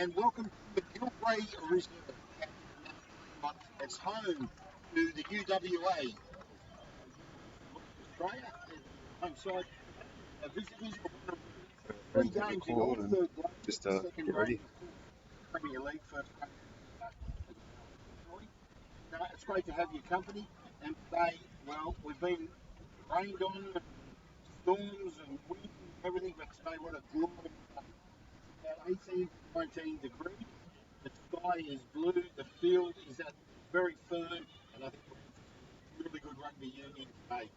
and welcome to the UWA Reserve. It's home to the UWA Australia, home side. Visitors three games in all, third grade, second grade, Premier League, first grade. It's great to have your company, and today, well, we've been rained on, and storms and wind and everything, but today what a glorious day. About 18, 19 degrees. The sky is blue, the field is very firm, and I think we're really good rugby union today.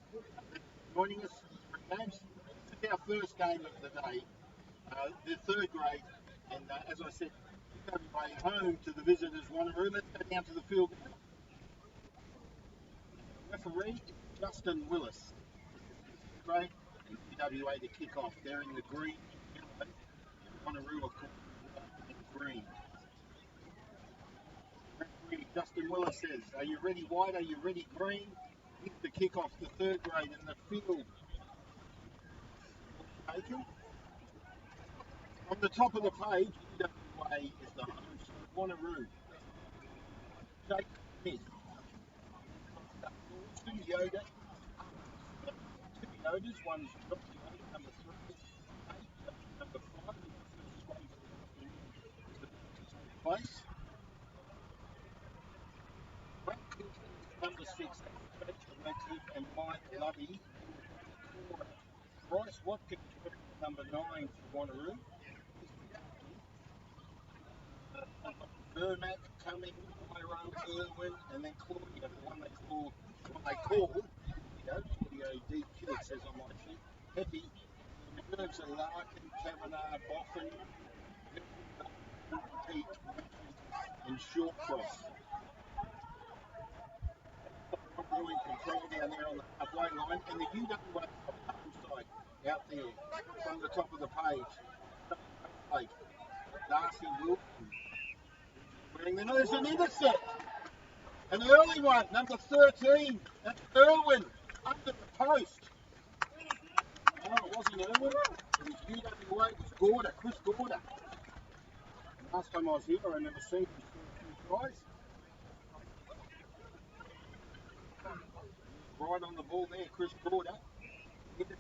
Joining us for games, this is our first game of the day, the third grade, and as I said, UWA home to the visitors Wanneroo. Let's go down to the field. Referee Justin Willis. Great, and UWA to kick off. They're in the green, Wanneroo are called white and green. Referee Justin Willis says, "Are you ready white? Are you ready green?" Here's the kick-off, the third grade in the field. Taken. On the top of the page, UWA is the home side. Wanneroo. Jake Smith. Two Yoda. Two Yodas. One's Josh Yoda, number 3. 8, number 5. In the first scrum to take place. Brett Coulson is number 6. That's Jake Radcliffe and Mike Lovey. Bryce Watkins wearing the number 9 for Wanneroo. Vermac, Cumming, Myro, Irwin, and then Claudio, the one they call Claudio DQ, it says on my sheet. Peppy. The reserves are Larkin, Kavanagh, Boffin, Pete, and Shawcross. Wanneroo in control down there on the halfway line, and the UWA home side out there from the top of the page. Darcy Wilson. Wearing the nose and intercept. An early one, number 13. That's Irwin under the post. No, it wasn't Irwin. It was UWA. It was Gorda, Chris Gorda. Last time I was here, I remember seeing him score a few tries. Right on the ball there, Chris Gorda. Intercept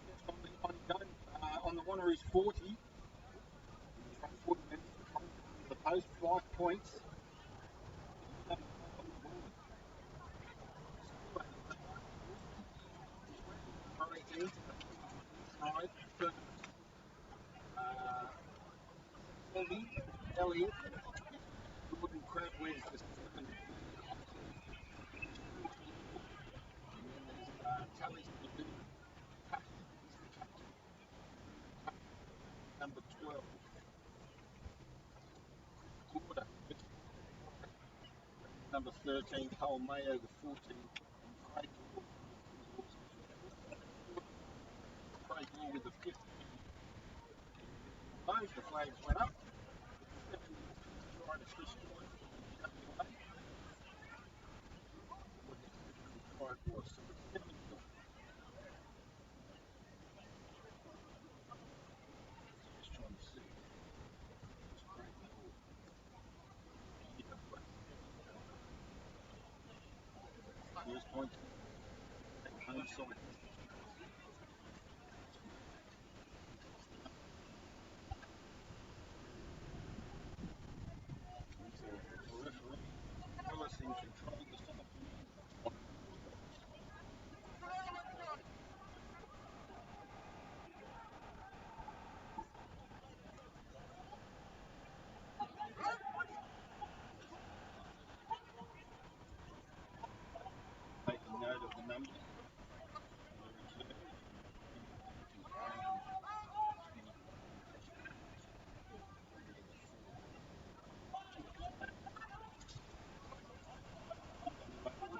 on the Wanneroo's 40. 40 minutes to the post, 5 points. Elliot, Gordon Crab wears the 7. And then there's Tally number 12. Gorda, number 13. Cole Mayo, the 14. And Craig Moore with the 15. The flags went up. First point. Home side. Willis in control this time. Making note of the number.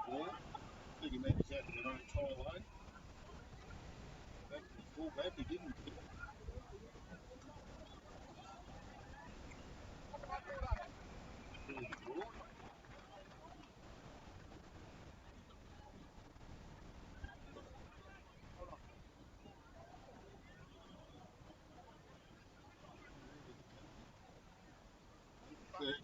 Ball, 30 metres out of their own try line. Back to the full-back, he didn't get it. Play.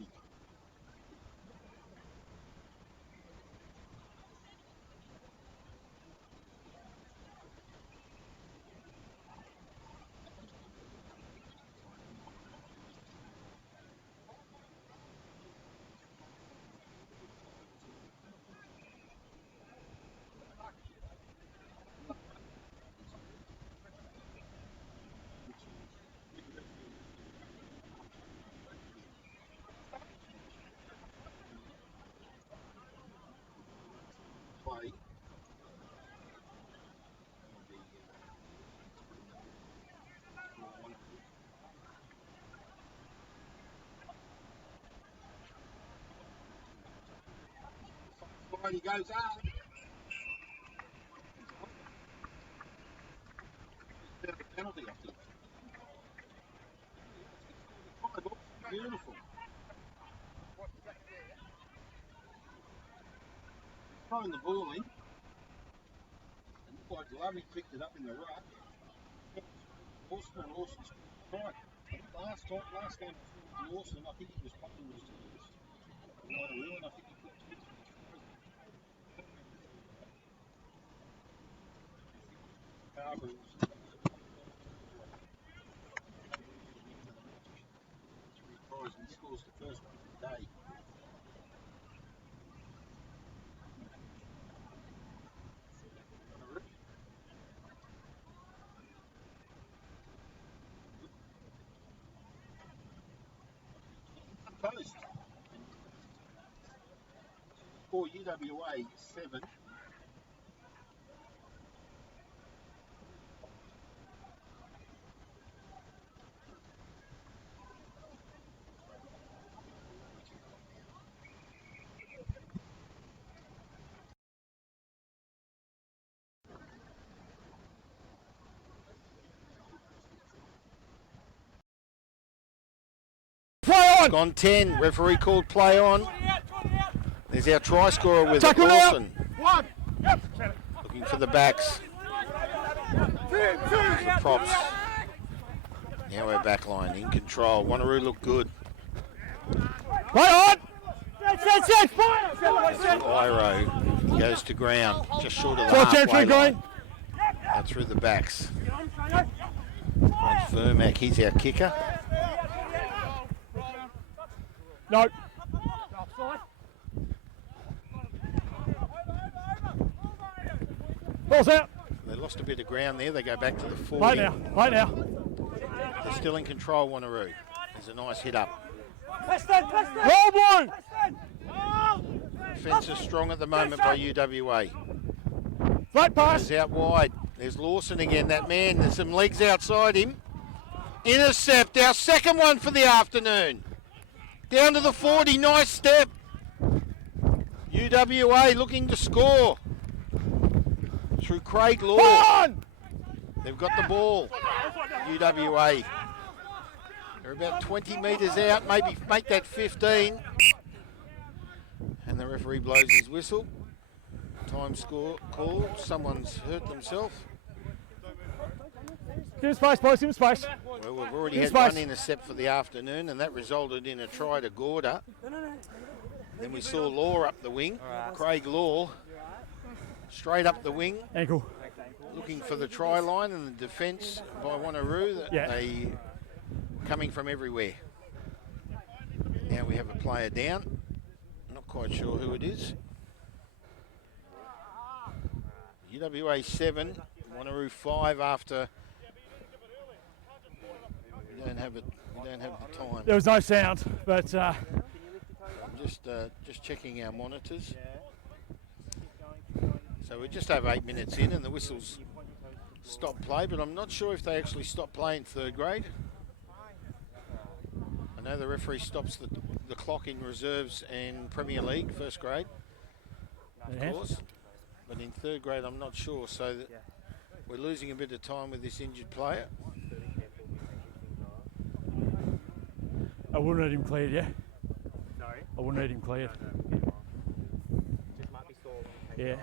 He goes up. Bit of a penalty, I think. Beautiful. Throwing the ball in. It looked like Lovey picked it up in the ruck. Lawson and Lawson scored. Right. Last game I saw Lawson, I think he was playing with Wanneroo, and I think he put two in his Carver was tries and he scores the first one of the day. Post. For UWA 7. Play on! Gone 10. Referee called play on. There's our try scorer with Tackle Lawson. One. Looking for the backs. The props. Now we're back line in control. Wanneroo look good. Play on! Iro goes to ground, just short of the Watch halfway entry, line. Green. Out through the backs. On Vermac, he's our kicker. No. Ball's out. They lost a bit of ground there. They go back to the 40. Right now. Right now. They're still in control, Wanneroo. There's a nice hit up. Roll blue. Defence is strong at the moment by UWA. Flat pass. Goes out wide. There's Lawson again, that man. There's some legs outside him. Intercept, our second one for the afternoon. Down to the 40, nice step. UWA looking to score. Through Craig Law. On! They've got the ball. UWA. They're about 20 metres out, maybe make that 15. And the referee blows his whistle. Time score called. Someone's hurt themselves. Give him space, boys. Give him space. Well, we've already Give had space. one intercept for the afternoon, and that resulted in a try to Gorda. Then we saw Law up the wing. Craig Law straight up the wing, Ankle. looking for the try line, and the defence by Wanneroo. Yeah. They coming from everywhere. Now we have a player down. Not quite sure who it is. UWA 7, Wanneroo 5 after. We don't have it. We don't have the time. There was no sound, but I'm just checking our monitors. So we're just over 8 minutes in, and the whistles stop play, but I'm not sure if they actually stop play in third grade. I know the referee stops the clock in reserves and Premier League, first grade, of course. But in third grade, I'm not sure. So we're losing a bit of time with this injured player. I wouldn't need him cleared, yeah? Sorry? I wouldn't need him cleared. Just might be sore when we take Yeah. it off.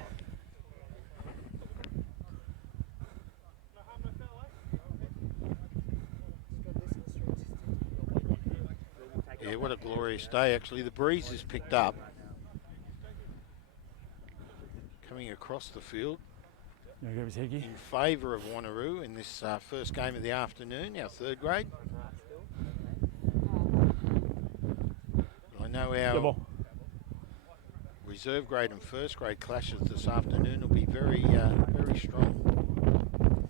Yeah, what a glorious day, actually. The breeze has picked up. Coming across the field You want to give his higgy? in favour of Wanneroo in this first game of the afternoon, our third grade. I know Good our ball. reserve grade and first grade clashes this afternoon will be very, very strong.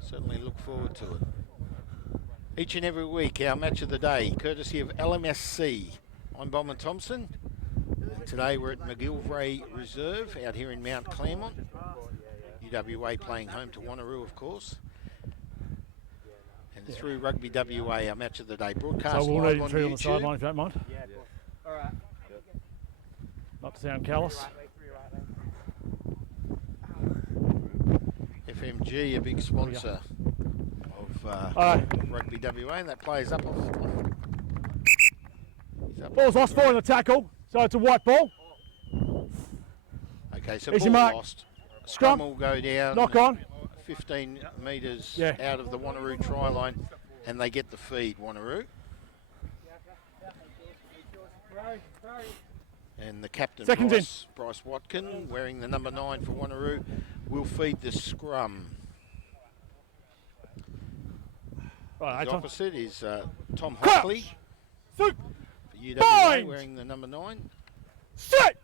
Certainly look forward to it. Each and every week, our match of the day, courtesy of LMSC. I'm Bowman Thompson. And today we're at McGilvray Reserve out here in Mount Claremont. UWA playing home to Wanneroo, of course. And through Rugby WA, our match of the day. Broadcast So we'll live need him on through on the YouTube. sideline if you don't mind. Yeah, of course. Alright. Not to sound callous. Right way through, right way. FMG, a big sponsor of Alright. Rugby WA, and that plays up off Ball's lost, 4 in the tackle, so it's a white ball. Okay, so Easy ball mark. lost. Scrum. Will go down. Knock on. 15 metres Yeah. out of the Wanneroo try line, and they get the feed, Wanneroo. And the captain, Seconds Bryce Watkin, wearing the number 9 for Wanneroo, will feed the scrum. Right, The opposite is Tom Crouch. Hockley Sit. for UWA, Bind. wearing the number 9. Sit.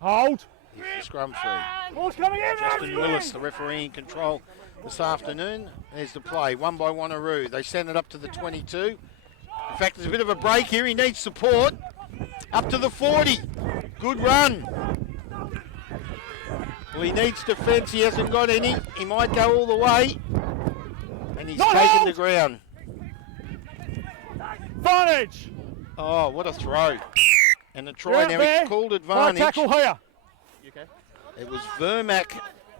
Hold. Here's the scrum feed. Ball's coming in. Justin Willis, the referee in control this afternoon. There's the play, won by Wanneroo. They send it up to the 22. In fact, there's a bit of a break here. He needs support. Up to the 40. Good run. Well, he needs defence. He hasn't got any. He might go all the way. And he's taken the ground. Advantage. Oh, what a throw. And a try. Now there. he called High advantage. tackle here. You okay? It was Vermac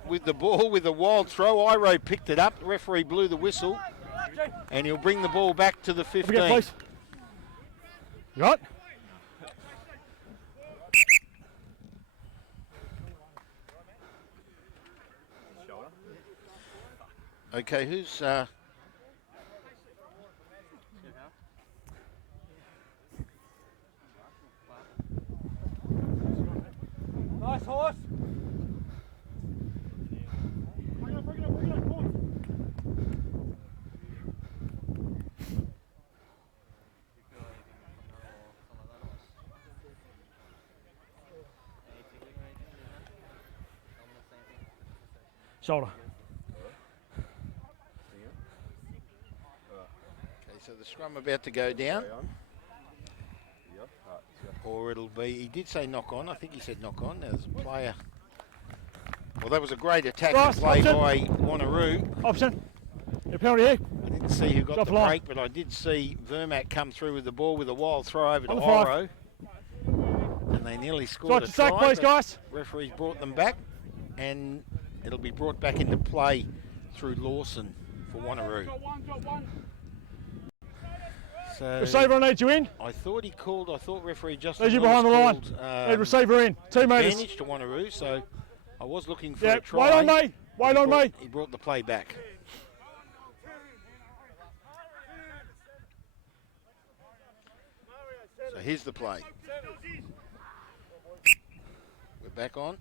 with the ball with a wild throw. Iro picked it up. The referee blew the whistle. And he'll bring the ball back to the 15. Forget, please. You got? Okay, who's... Nice horse. Shoulder. Okay, so the scrum about to go down. Or it'll be... He did say knock on. I think he said knock on. There's a player... Well, that was a great attack Ross, play option. by Wanneroo. Option. Your penalty here. I didn't see who got Stop the line. break, but I did see Vermac come through with the ball with a wild throw over to On the 5. Iro. And they nearly So scored it's a a try. sack, please, but guys. Referees brought them back, and it'll be brought back into play through Lawson for Wanneroo. So Receiver needs you in. I thought he called. I thought referee Justin There's you Willis behind the line. called, Need receiver in. 2 metres. advantage to Wanneroo. So I was looking for Yeah, a try. wait on me. Wait on me. He brought the play back. So here's the play. We're back on.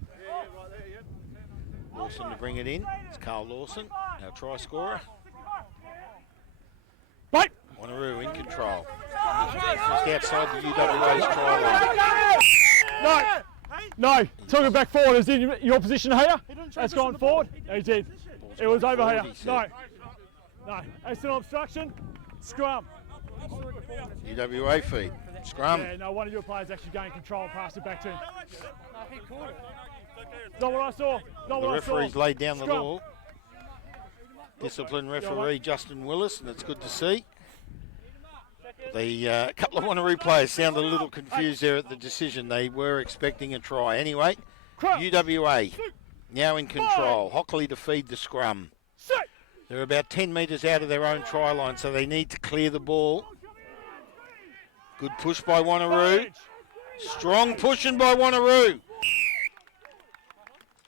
Lawson to bring it in. It's Carl Lawson, our try scorer. Wait. Wanneroo in control. Just outside the UWA's try line. No. Took it back forward. Is in your position here? That's gone forward. He did. It was over forward, here. he No. said. No. External obstruction. Scrum. UWA feed. Scrum. Yeah, no, one of your players actually gained control and passed it back to him. Not what I saw. Not The what I saw. referee's laid down the Scrum. law. Disciplined referee Justin Willis, and it's good to see. The couple of Wanneroo players sounded a little confused there at the decision. They were expecting a try. Anyway, Crouch. UWA now in control. Hockley to feed the scrum. Sit. They're about 10 metres out of their own try line, so they need to clear the ball. Good push by Wanneroo. Advantage. Strong pushing by Wanneroo.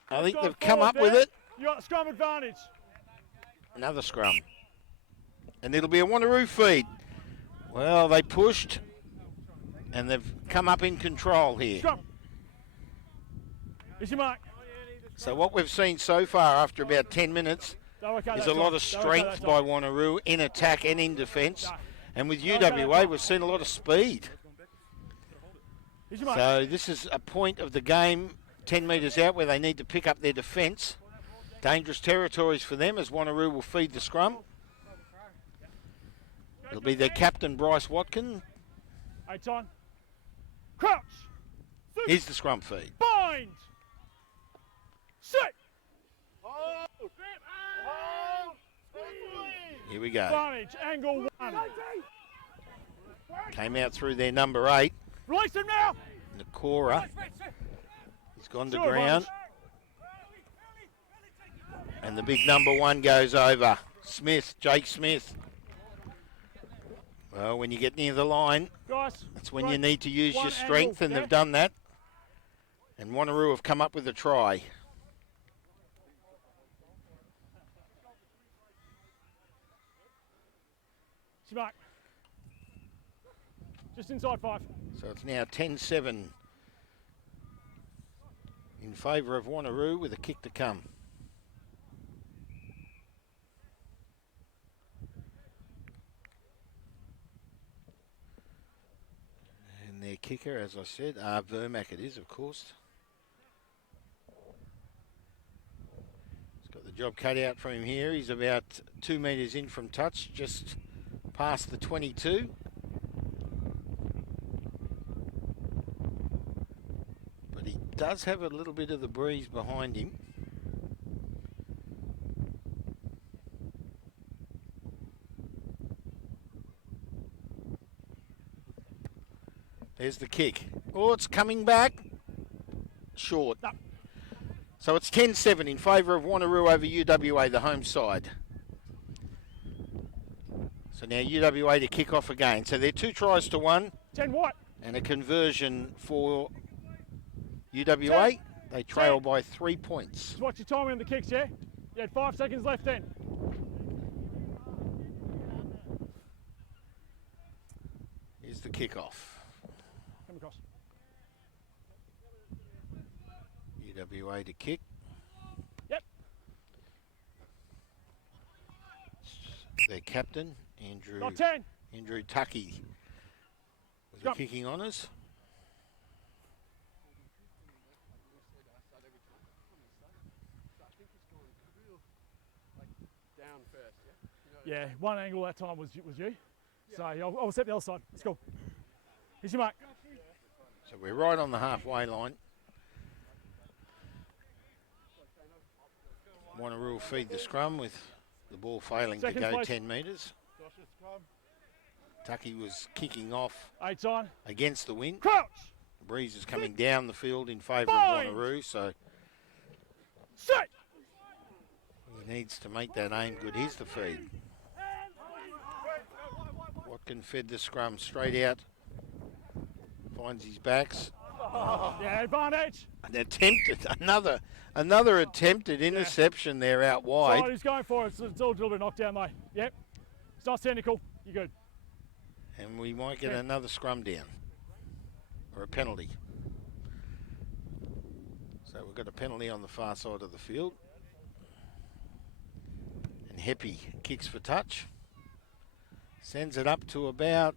I think they've come up with it. You got scrum advantage. Another scrum. And it'll be a Wanneroo feed. Well, they pushed, and they've come up in control here. Scrum. Here's your mark. So what we've seen so far after about 10 minutes Don't work out is that a lot time. of Don't work out strength that by time. Wanneroo in attack and in defence. No. And with UWA, we've seen a lot of speed. Here's your mark. So this is a point of the game, 10 metres out, where they need to pick up their defence. Dangerous territories for them as Wanneroo will feed the scrum. It'll be their captain, Bryce Watkin. 8 on. Crouch. Sit. Here's the scrum feed. Bind. Sit. Here we go. Advantage. Angle 1. Came out through their number 8, Release him now. Nakora. He's gone to Sure, ground. advantage. And the big number 1 goes over. Smith, Jake Smith. Well, when you get near the line, Guys, that's when you need to use one your strength, angle, and yeah? they've done that. And Wanneroo have come up with a try. Mark. Just inside 5. So it's now 10-7 in favour of Wanneroo with a kick to come. And their kicker, as I said, Vermac it is, of course. He's got the job cut out for him here. He's about 2 metres in from touch, just past the 22. But he does have a little bit of the breeze behind him. There's the kick. Oh, it's coming back. Short. No. So it's 10-7 in favour of Wanneroo over UWA, the home side. So now UWA to kick off again. So they're 2 tries to 1. 10 what? And a conversion for UWA. They trail by 3 points. Just watch your timing on the kicks, yeah? You had 5 seconds left then. Here's the kick-off. Come across. UWA to kick. Yep. Their captain, Not 10. Andrew Tucky, with the Scrum. kicking honours. Yeah, one angle that time was you. So I'll set the other side. Let's go. Here's your mark. So we're right on the halfway line. Wanneroo will feed the scrum with the ball failing Seconds, to go please. 10 metres. Tucky was kicking off 8 on. against the wind. Crouch. The breeze is coming down the field in favour of Bind. Wanneroo, so Set. he needs to make that aim good. Here's the feed. Watkin fed the scrum straight out. Finds his backs. Yeah, advantage. An attempted, another attempted interception there out wide. So he's going for it. It's all a little bit knocked down though. Yep. It's not technical. You're good. And we might get another scrum down. Or a penalty. So we've got a penalty on the far side of the field. And Heppy kicks for touch. Sends it up to about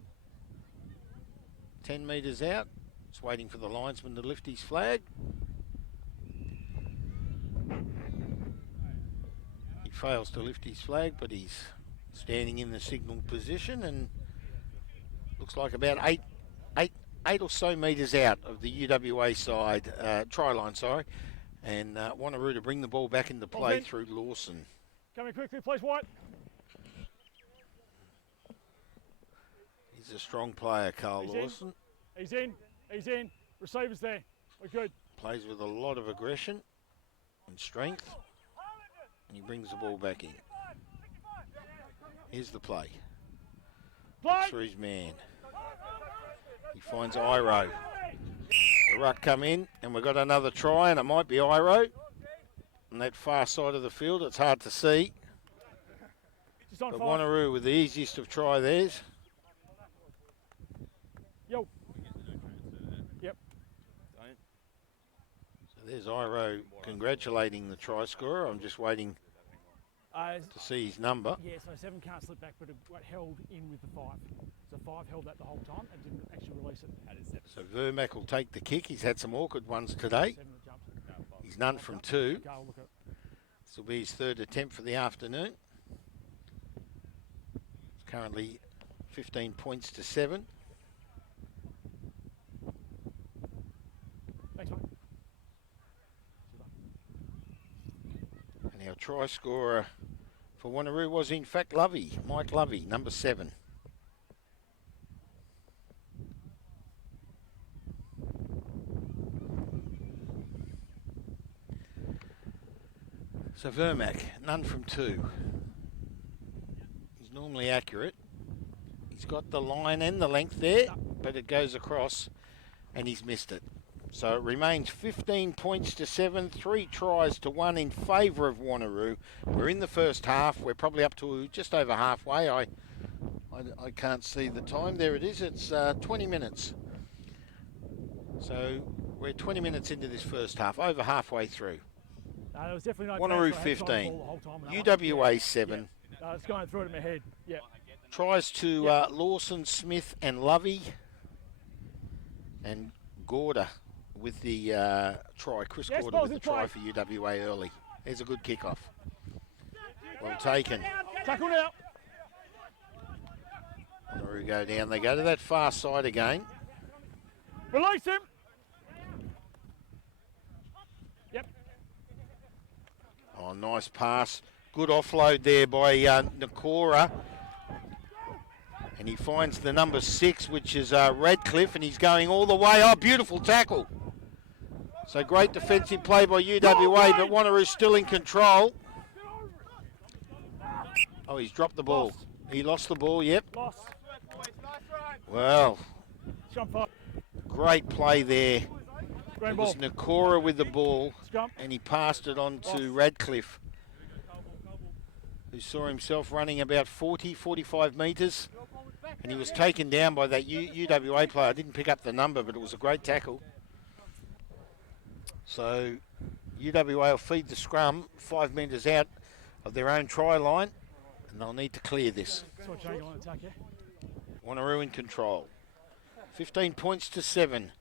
10 metres out. Just waiting for the linesman to lift his flag. He fails to lift his flag, but he's standing in the signal position and looks like about eight or so metres out of the UWA side, try line, sorry. And Wanneroo to bring the ball back into play through Lawson. Coming quickly, please, White. He's a strong player, Carl Lawson. He's in. He's in. Receiver's there. We're good. Plays with a lot of aggression and strength. And he brings the ball back in. Here's the play. Looks for his man. He finds Iro. The ruck come in, and we've got another try, and it might be Iro. On that far side of the field, it's hard to see. Just on But fire. Wanneroo with the easiest of try theirs. Yo. Yep. So there's Iro congratulating the try scorer. I'm just waiting to see his number. Yeah, so 7 can't slip back, but it held in with the 5. So 5 held that the whole time and didn't actually release it. So Vermac will take the kick. He's had some awkward ones today. 7 that jumps. He's none from 2. Go, look at it. This will be his 3rd attempt for the afternoon. It's currently 15 points to 7. Thanks, mate. And our try scorer for Wanneroo was in fact Lovey, Mike Lovey, number 7. So Vermac, none from 2. He's normally accurate. He's He's got the line and the length there, but it goes across and he's missed it. So it remains 15 points to 7, 3 tries to 1 in favour of Wanneroo. We're in the first half. We're probably up to just over halfway. I can't see the time. There it is. It's 20 minutes. So we're 20 minutes into this first half, over halfway through. There was definitely no Wanneroo chance I had 15, the whole time on that one. UWA 7. Yeah. It's going through it in my head. Yeah. Tries to Lawson, Smith and Lovey. And Gorda with the try. Chris Gorda with the try for UWA early. There's a good kickoff. Well taken. Tackle now. Wanneroo go down. They go to that far side again. Release him. Yep. Oh, nice pass. Good offload there by Nakora. And he finds the number 6, which is Radcliffe, and he's going all the way. Oh, beautiful tackle. So great defensive play by UWA, but Wanneroo's still in control. Oh, he's dropped the ball. He lost the ball, yep. Lost. Well, Jump up. great play there. Green It was ball. Nakora with the ball, Scrum. and he passed it on to Radcliffe, who saw himself running about 40, 45 metres. And he was taken down by that UWA player. I didn't pick up the number, but it was a great tackle. So UWA will feed the scrum 5 metres out of their own try line, and they'll need to clear this. Switch angle on attack, yeah. Wanneroo in control. 15 points to 7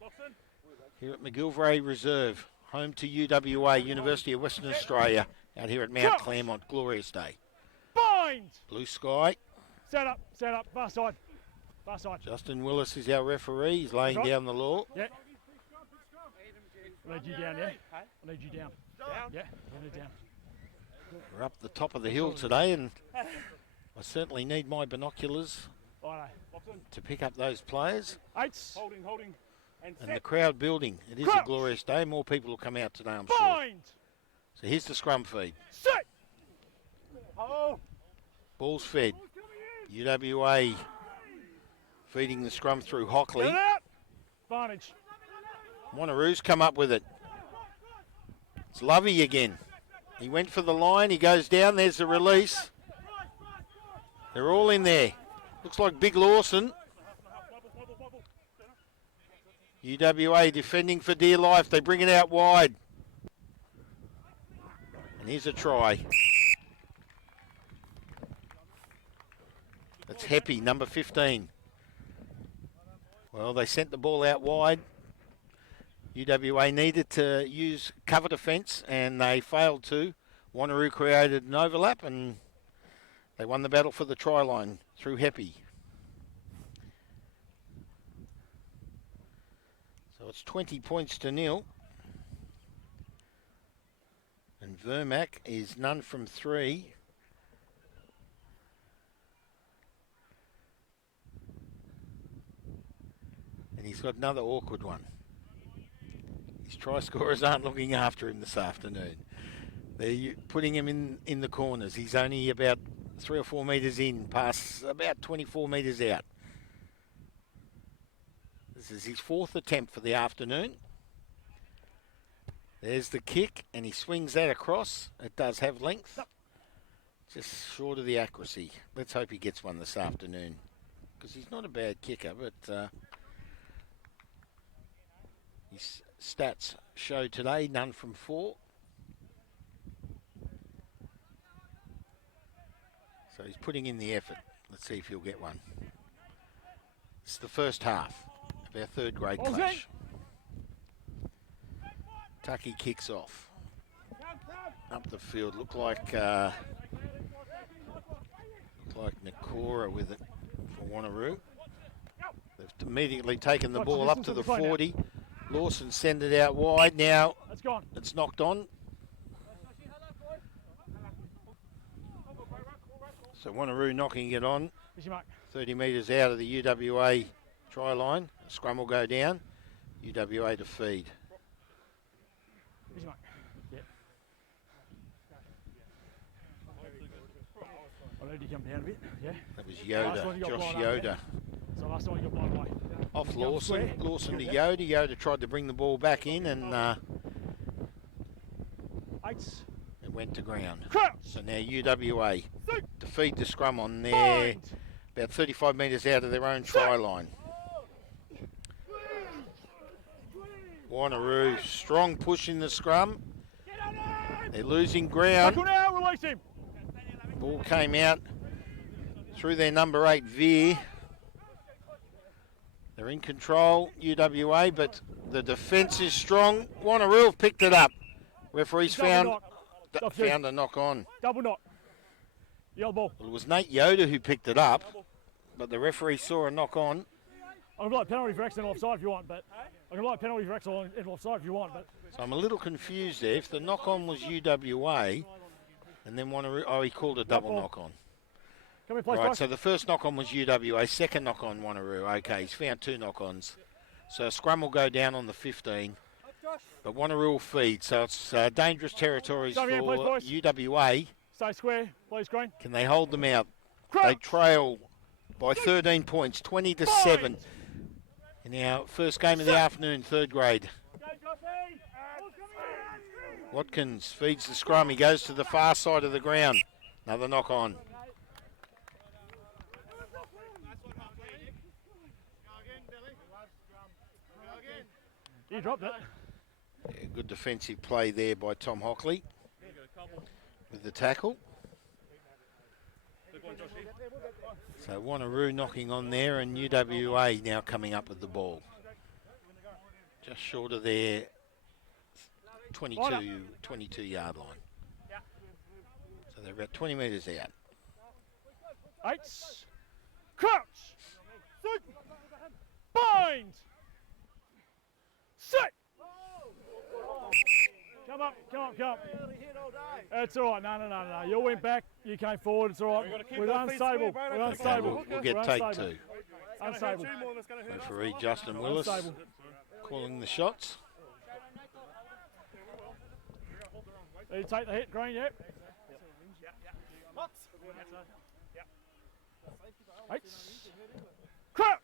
here at McGillivray Reserve, home to UWA, University of Western Australia, out here at Mount Claremont. Glorious day. Bind! Blue sky. Set up, far side. Far side. Justin Willis is our referee. He's laying down the law. Yeah. I need you down, yeah? I need you down. Yeah, I need down. We're up the top of the hill today, and I certainly need my binoculars to pick up those players. Eights. Holding. And the crowd building. It is a glorious day. More people will come out today, I'm sure. Bind! So here's the scrum feed. Set! Ball's fed. UWA feeding the scrum through Hockley. Get out! Advantage. Wanneroo's come up with it. It's Lovey again. He went for the line. He goes down. There's the release. They're all in there. Looks like Big Lawson. UWA defending for dear life. They bring it out wide. And here's a try. That's Heppy, number 15. Well, they sent the ball out wide. UWA needed to use cover defence, and they failed to. Wanneroo created an overlap, and they won the battle for the try line through Heppy. So it's 20 points to 0. And Vermac is none from 3. And he's got another awkward one. His try scorers aren't looking after him this afternoon. They're putting him in the corners. He's only about 3 or 4 metres in, past about 24 metres out. This is his 4th attempt for the afternoon. There's the kick, and he swings that across. It does have length. Just short of the accuracy. Let's hope he gets one this afternoon, because he's not a bad kicker, but his stats show today none from 4. So he's putting in the effort. Let's see if he'll get one. It's the first half of our 3rd grade clash. Tucky kicks off. Up the field. Look like Nakora with it for Wanneroo. They've immediately taken the ball up to the 40. Lawson send it out wide. Now it's knocked on. So Wanneroo knocking it on. 30 metres out of the UWA try line. Scrum will go down. UWA to feed. Moved you come down a bit, yeah. That was Last one Yoda, you got Josh blind up, Yoda. So last one you got blind away. Off Come Lawson, square. Lawson to Good, Yoda. Yoda tried to bring the ball back in and Eights. it went to ground. Crouch. So now UWA to feed the scrum on there, Bind. about 35 metres out of their own try line. Wanneroo, strong push in the scrum. They're losing ground. Tackle now, release him. Ball came out through their number 8 Veer. They're in control, UWA, but the defence is strong. Wanneroo have picked it up. Referees found a knock on. Double knock. Yellow ball. Well, it was Nate Yoda who picked it up, but the referee saw a knock on. I'm going to like penalty for accidental offside if you want, but I'm going to like penalty for accidental offside if you want, but So I'm a little confused there. If the knock on was UWA, and then Wanneroo, oh, he called a double knock on. come in, please, Right, guys. so the first knock on was UWA, second knock on Wanneroo. Okay, he's found 2 knock ons. So scrum will go down on the 15, but Wanneroo will feed. So it's dangerous territories Come for here, please, boys. UWA. Stay square, please, green. Can they hold them out? They Crouch. trail by 13 points, 20-7. In our first game of the afternoon, third grade. Watkins feeds the scrum. He goes to the far side of the ground. Another knock on. You dropped it. Yeah, good defensive play there by Tom Hockley with the tackle. So Wanneroo knocking on there, and UWA now coming up with the ball. Just short of their 22 yard line. So they're about 20 metres out. Eights. Crouch. Bind. Sit. Come up, come up, come up. It's all right. No. You went back. You came forward. It's all right. We're unstable. We're unstable. We'll get We're take unstable. 2. Unstable. Referee Justin Willis Unstable. calling the shots. You take the hit, green, yep. Eights. Crouch.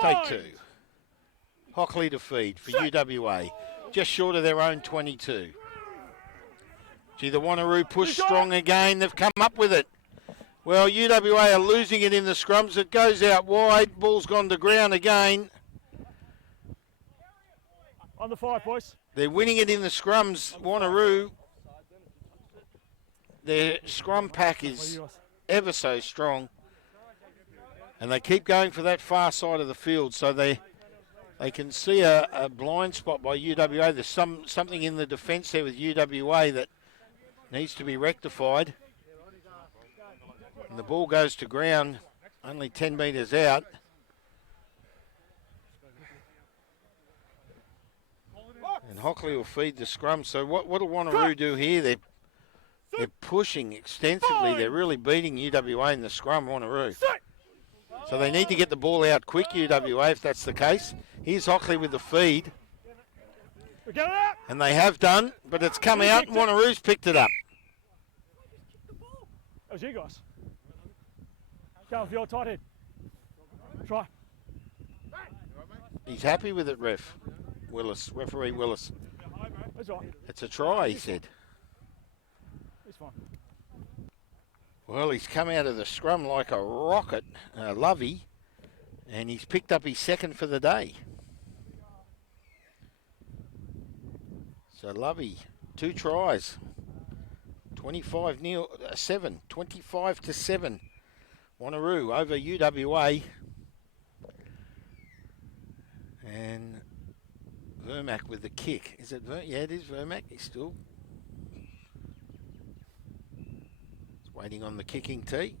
Take Bind. 2. Hockley to feed for UWA. Just short of their own 22. Gee, the Wanneroo push strong again. They've come up with it. Well, UWA are losing it in the scrums. It goes out wide. Ball's gone to ground again. On the 5, boys. They're winning it in the scrums. Wanneroo, their scrum pack is ever so strong. And they keep going for that far side of the field. So they can see a blind spot by UWA. There's something in the defence there with UWA that needs to be rectified. And the ball goes to ground, only 10 metres out. And Hockley will feed the scrum. So what'll Wanneroo do here? They're pushing extensively. They're really beating UWA in the scrum, Wanneroo. So they need to get the ball out quick, UWA, if that's the case. Here's Hockley with the feed. And they have done, but it's come out and Wanneroo's picked it up. That was you guys. Go with your tight head. Try. He's happy with it, ref. Willis, referee Willis. That's all right. It's a try, he said. It's fine. Well, he's come out of the scrum like a rocket, Lovey, and he's picked up his second for the day. So Lovey, 2 tries. 25-7. Wanneroo over UWA. And Vermac with the kick. Is it yeah, it is Vermac. He's still waiting on the kicking tee.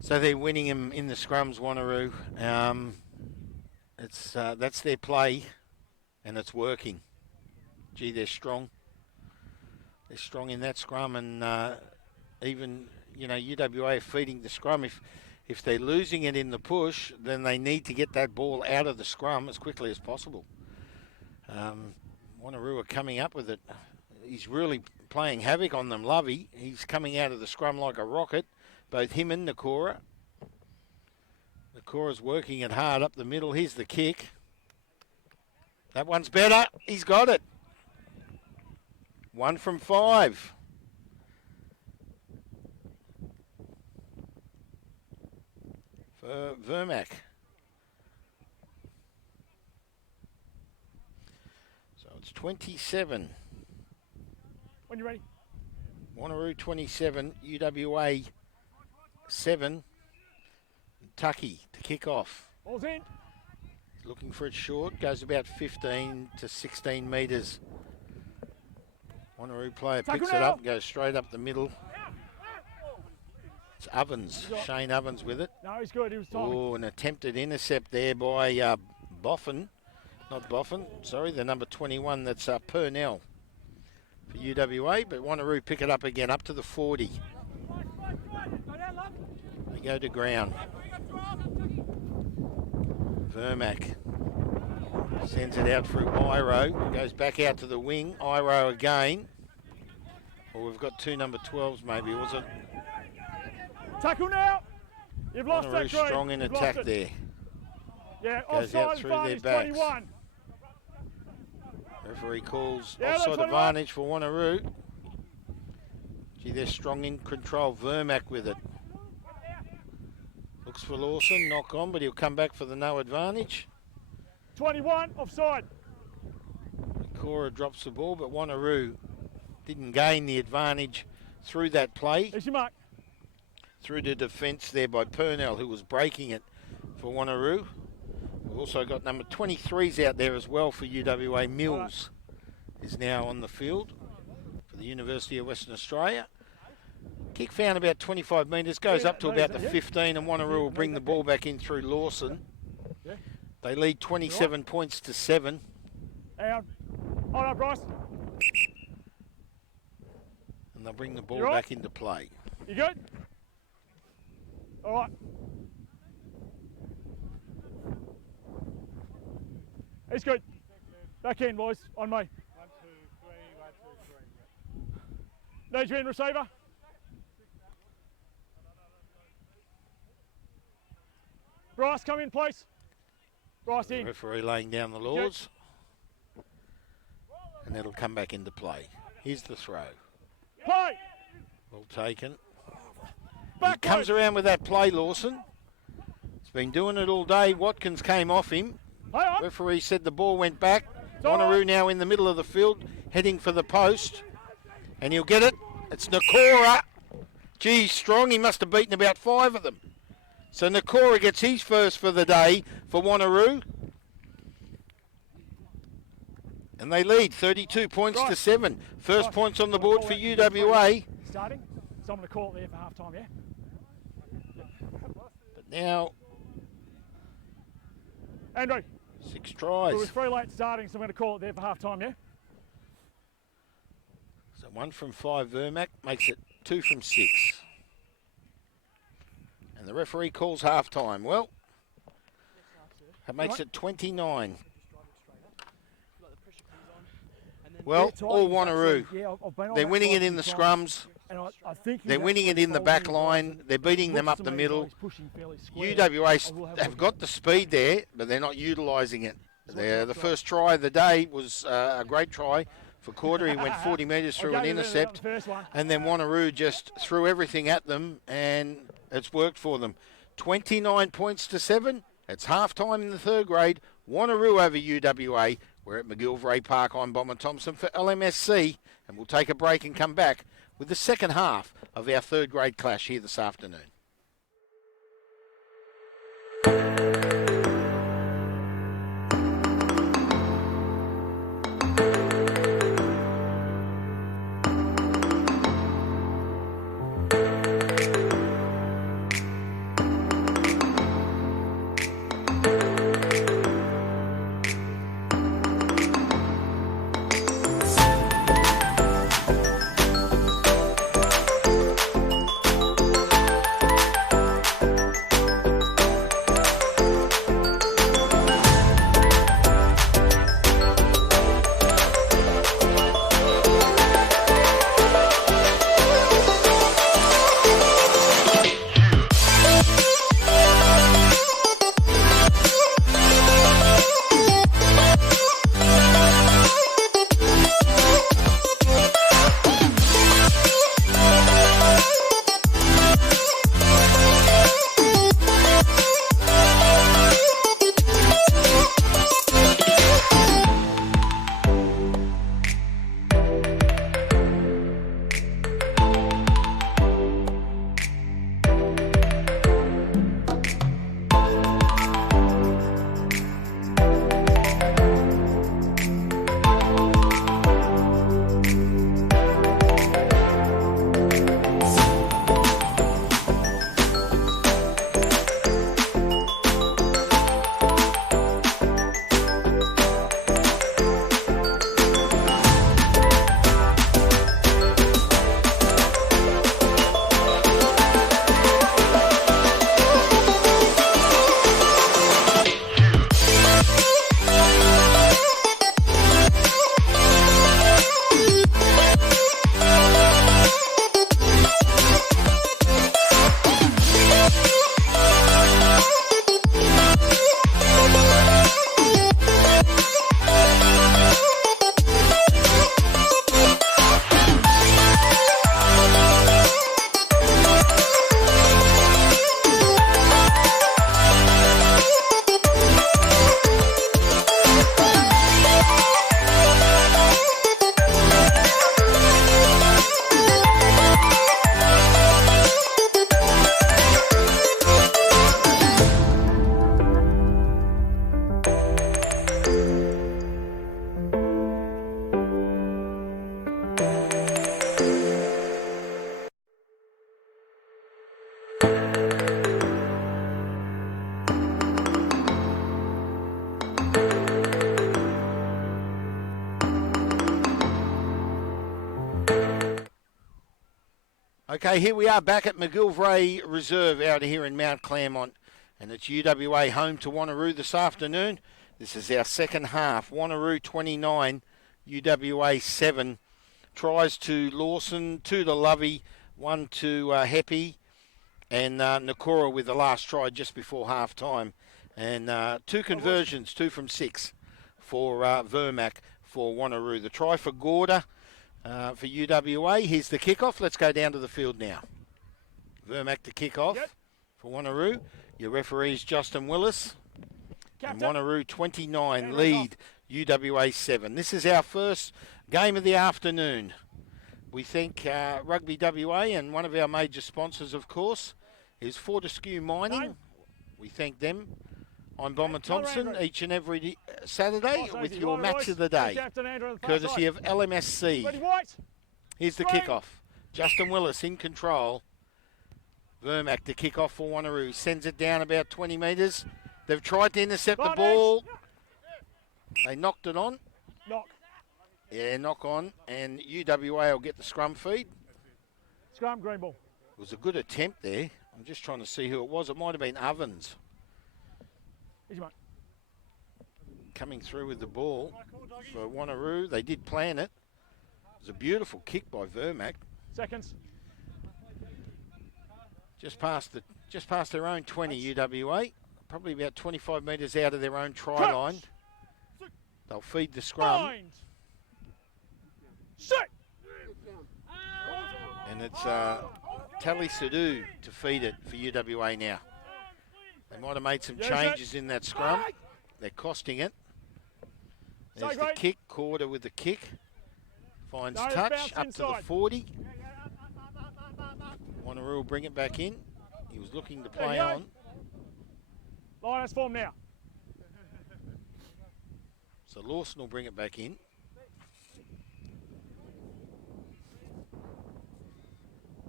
So they're winning him in the scrums, Wanneroo. That's their play, and it's working. Gee, they're strong. They're strong in that scrum, and even UWA feeding the scrum. If they're losing it in the push, then they need to get that ball out of the scrum as quickly as possible. Wanneroo are coming up with it. He's really playing havoc on them, Lovey. He's coming out of the scrum like a rocket, both him and Nakora. Nakora's working it hard up the middle. Here's the kick. That one's better. He's got it. 1 from 5. For Vermac. So it's 27. When you're ready. Wanneroo 27, UWA 7. Tucky to kick off. Ball's in. He's looking for it short. Goes about 15 to 16 metres. Wanneroo player Tackle picks now. it up and goes straight up the middle. It's Ovens, Shane Ovens with it. No, he's good. He was timing. Oh, an attempted intercept there by Boffin. Not Boffin, sorry, the number 21. That's Purnell for UWA. But Wanneroo pick it up again, up to the 40. They go to ground. Vermac sends it out through Iro. Goes back out to the wing. Iro again. Well, we've got 2 number 12s maybe, was it? Tackle now. You've lost that, Wanneroo Green. strong in You've attack lost it. there. Yeah, Goes out offside through their advantage, backs. 21. Referee calls Yeah, offside that's what I advantage for Wanneroo. Gee, they're strong in control. Vermac with it. Looks for Lawson, knock on, but he'll come back for the no advantage. 21, offside. Cora drops the ball, but Wanneroo didn't gain the advantage through that play. There's your mark. Through the defence there by Purnell, who was breaking it for Wanneroo. We've also got number 23s out there as well for UWA. Mills is now on the field for the University of Western Australia. Kick found about 25 metres, goes up to about the 15, and Wanneroo will bring the ball back in through Lawson. They lead 27 points to 7. Hang on. Hold up, Bryce. And they'll bring the ball You all right? back into play. You good? All right. He's good. Back in, boys. On me. 1, 2, 3, 1, 2, 3. Needs you in, receiver. Bryce, come in, please. Bryce The in. referee laying down the laws. And it'll come back into play. Here's the throw. Play. Well taken. Back He comes around with that play, Lawson. He's been doing it all day. Watkins came off him. Hang on. Referee said the ball went back. all Wanneroo right. now in the middle of the field, heading for the post. And he'll get it. It's Nakora. Gee, strong. He must have beaten about 5 of them. So Nakora gets his first for the day for Wanneroo. And they lead 32 points to 7. First Right. points on the board for UWA. Starting. So I'm going to call it there for half time, yeah? But now, Andrew, 6 it tries. was 3 late starting, so I'm going to call it there for half time, yeah? So 1 from 5 Vermac makes it 2 from 6. And the referee calls half time. Well, that makes it 29. Well, all Wanneroo. Yeah, I've been on They're that winning side it in the a few times, scrums. and I think They're winning it in the back line. They're beating them up the middle. UWA have got the speed there, but they're not utilising it. The first try of the day was a great try for Corder. He went 40 metres through an intercept. And then Wanneroo just threw everything at them, and it's worked for them. 29 points to 7. It's half time in the 3rd grade. Wanneroo over UWA. We're at McGillivray Park. I'm Bomber Thompson for LMSC, and we'll take a break and come back with the second half of our 3rd grade clash here this afternoon. Okay, here we are back at McGillivray Reserve out here in Mount Claremont. And it's UWA home to Wanneroo this afternoon. This is our second half. Wanneroo 29, UWA 7. Tries to Lawson, 2 to Lovey, 1 to Heppy, and Nakora with the last try just before half time. And 2 conversions, 2 from 6 for Vermac for Wanneroo. The try for Gorda for UWA. Here's the kickoff. Let's go down to the field now. Vermac to kick off for Wanneroo. Your referee's Justin Willis. Captain. And Wanneroo 29 lead UWA 7. This is our first game of the afternoon. We thank Rugby WA, and one of our major sponsors, of course, is Fortescue Mining. We thank them. I'm Bomber Thompson, each and every Saturday with your match of the day, courtesy of LMSC. Here's the kickoff. Justin Willis in control. Vermac to kick off for Wanneroo. Sends it down about 20 metres. They've tried to intercept the ball. They knocked it on. Yeah, knock on. And UWA will get the scrum feed. Scrum, green ball. It was a good attempt there. I'm just trying to see who it was. It might have been Ovens. Easy, mate. Coming through with the ball for Wanneroo. They did plan it. It was a beautiful kick by Vermac. Seconds. Just past their own 20, UWA. Probably about 25 metres out of their own try line. They'll feed the scrum. And it's Tally Sadu to feed it for UWA now. They might have made some changes in that scrum. They're costing it. There's the kick. Corder with the kick. Finds touch up to the 40. Wanneroo will bring it back in. He was looking to play on. Lioness form now. So Lawson will bring it back in.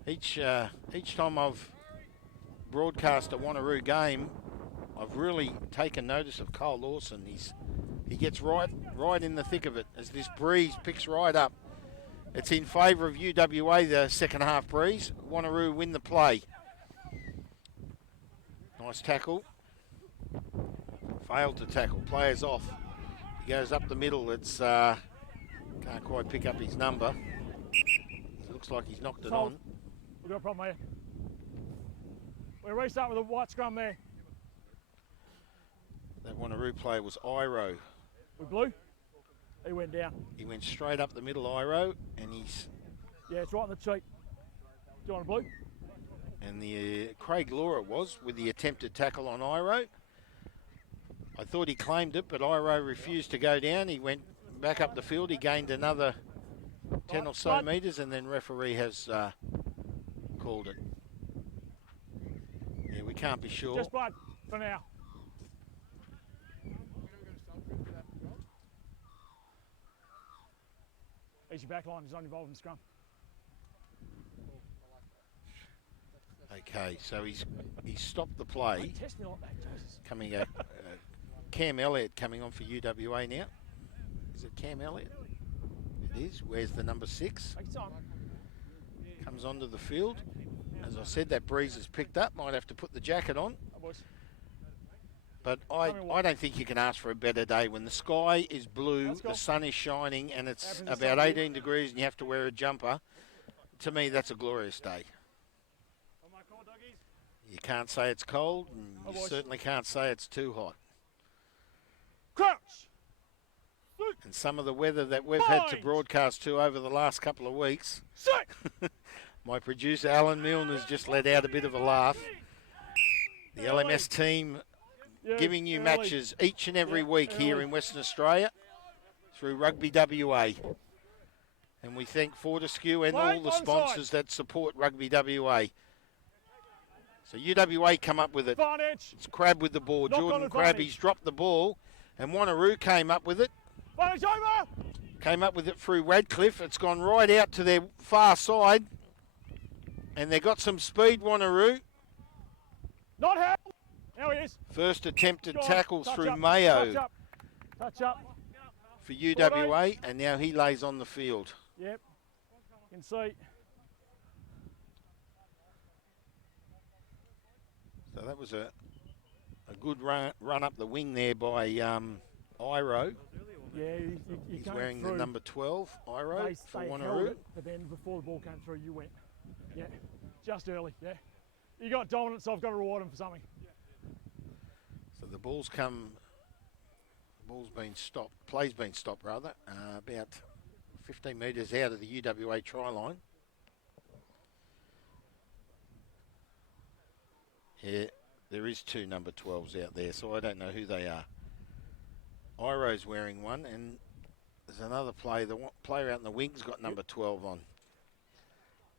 Each time I've broadcast a Wanneroo game, I've really taken notice of Cole Lawson. He gets right in the thick of it as this breeze picks right up. It's in favour of UWA, the second half breeze. Wanneroo win the play. Nice tackle. Failed to tackle. Player's off. He goes up the middle. It's can't quite pick up his number. It looks like he's knocked it on. We've got a problem here. We'll restart with a white scrum there. That Wanneroo player was Iro. We blew. He went down. He went straight up the middle, Iro, and he's... Yeah, it's right on the cheek. Do you want a blue? And the Craig Laura was with the attempted tackle on Iro. I thought he claimed it, but Iro refused to go down. He went back up the field. He gained another 10 or so metres, and then referee has called it. Yeah, we can't be sure. Just blood for now. He's your back line. He's not involved in the scrum. Okay, so he's stopped the play. Test me like that, Jesus. Coming at Cam Elliott coming on for UWA now. Is it Cam Elliott? It is. Where's the number 6? Take your time. Comes onto the field. As I said, that breeze has picked up. Might have to put the jacket on. But I don't think you can ask for a better day when the sky is blue, the sun is shining, and it's about 18 degrees and you have to wear a jumper. To me, that's a glorious day. You can't say it's cold, and you certainly can't say it's too hot. Crouch! And some of the weather that we've had to broadcast to over the last couple of weeks, my producer Alan Milner's just let out a bit of a laugh. The LMS team giving you matches each and every week here in Western Australia through Rugby WA. And we thank Fortescue and all the sponsors that support Rugby WA. So UWA come up with it. It's Crab with the ball. Jordan Crab, he's dropped the ball. And Wanneroo came up with it. Came up with it through Radcliffe. It's gone right out to their far side. And they got some speed, Wanneroo. Not held. Now he is. First attempted tackle through Mayo Touch up. for UWA, and now he lays on the field. Yep. You can see. So that was a good run up the wing there by Iro. Yeah, you He's came wearing through. the number 12, Iro, for They held Wanneroo. it, but then before the ball came through, you went. Yeah, just early, yeah. You got dominant, so I've got to reward him for something. So the ball's been stopped, play's been stopped rather, about 15 metres out of the UWA try line. Yeah, there is two number 12s out there, so I don't know who they are. Iro's wearing one, and there's another player. The player out in the wing's got number 12 on.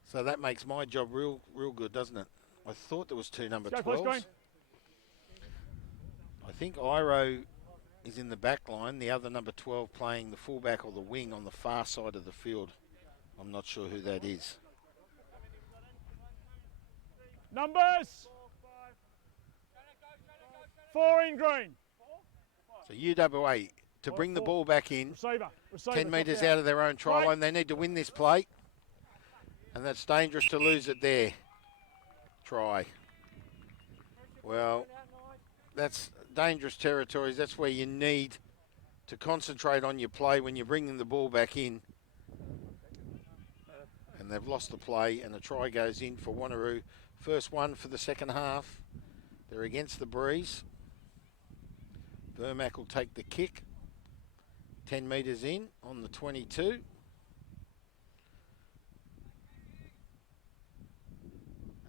So that makes my job real good, doesn't it? I thought there was two number 12s. I think Iro is in the back line, the other number 12 playing the fullback or the wing on the far side of the field. I'm not sure who that is. Numbers! 4 in green. So UWA, to bring the ball back in, Receiver, 10 metres out of their own try line, they need to win this play. And that's dangerous to lose it there. Try. Well, that's dangerous territories. That's where you need to concentrate on your play when you're bringing the ball back in. And they've lost the play, and a try goes in for Wanneroo. First one for the second half. They're against the breeze. Vermac will take the kick. 10 metres in on the 22.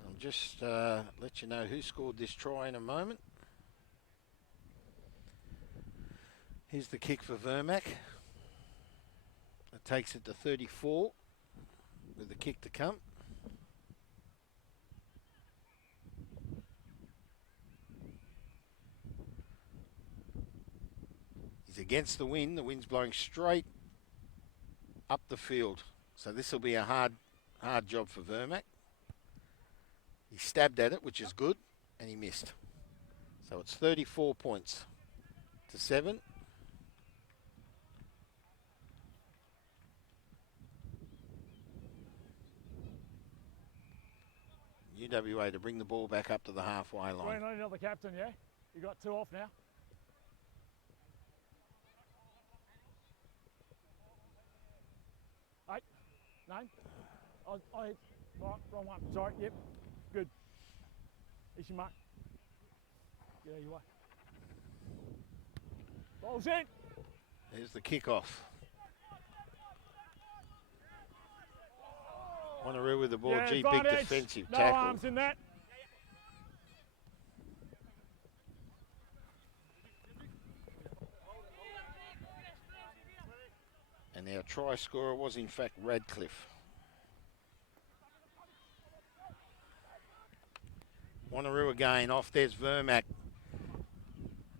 I'll just let you know who scored this try in a moment. Here's the kick for Vermac. It takes it to 34 with the kick to come. He's against the wind. The wind's blowing straight up the field. So this will be a hard job for Vermac. He stabbed at it, which is good, and he missed. So it's 34 points to 7. UWA to bring the ball back up to the halfway line. Green, not the captain, yeah? You got 2 off now. Eight, 9. Right, wrong one. Sorry, yep. Good. Is your mark? Yeah, you are. Ball's in. There's the kickoff. Wanneroo with the ball. Yeah, Big advantage. defensive No tackle. arms in that. And our try scorer was in fact Radcliffe. Wanneroo again off. There's Vermac.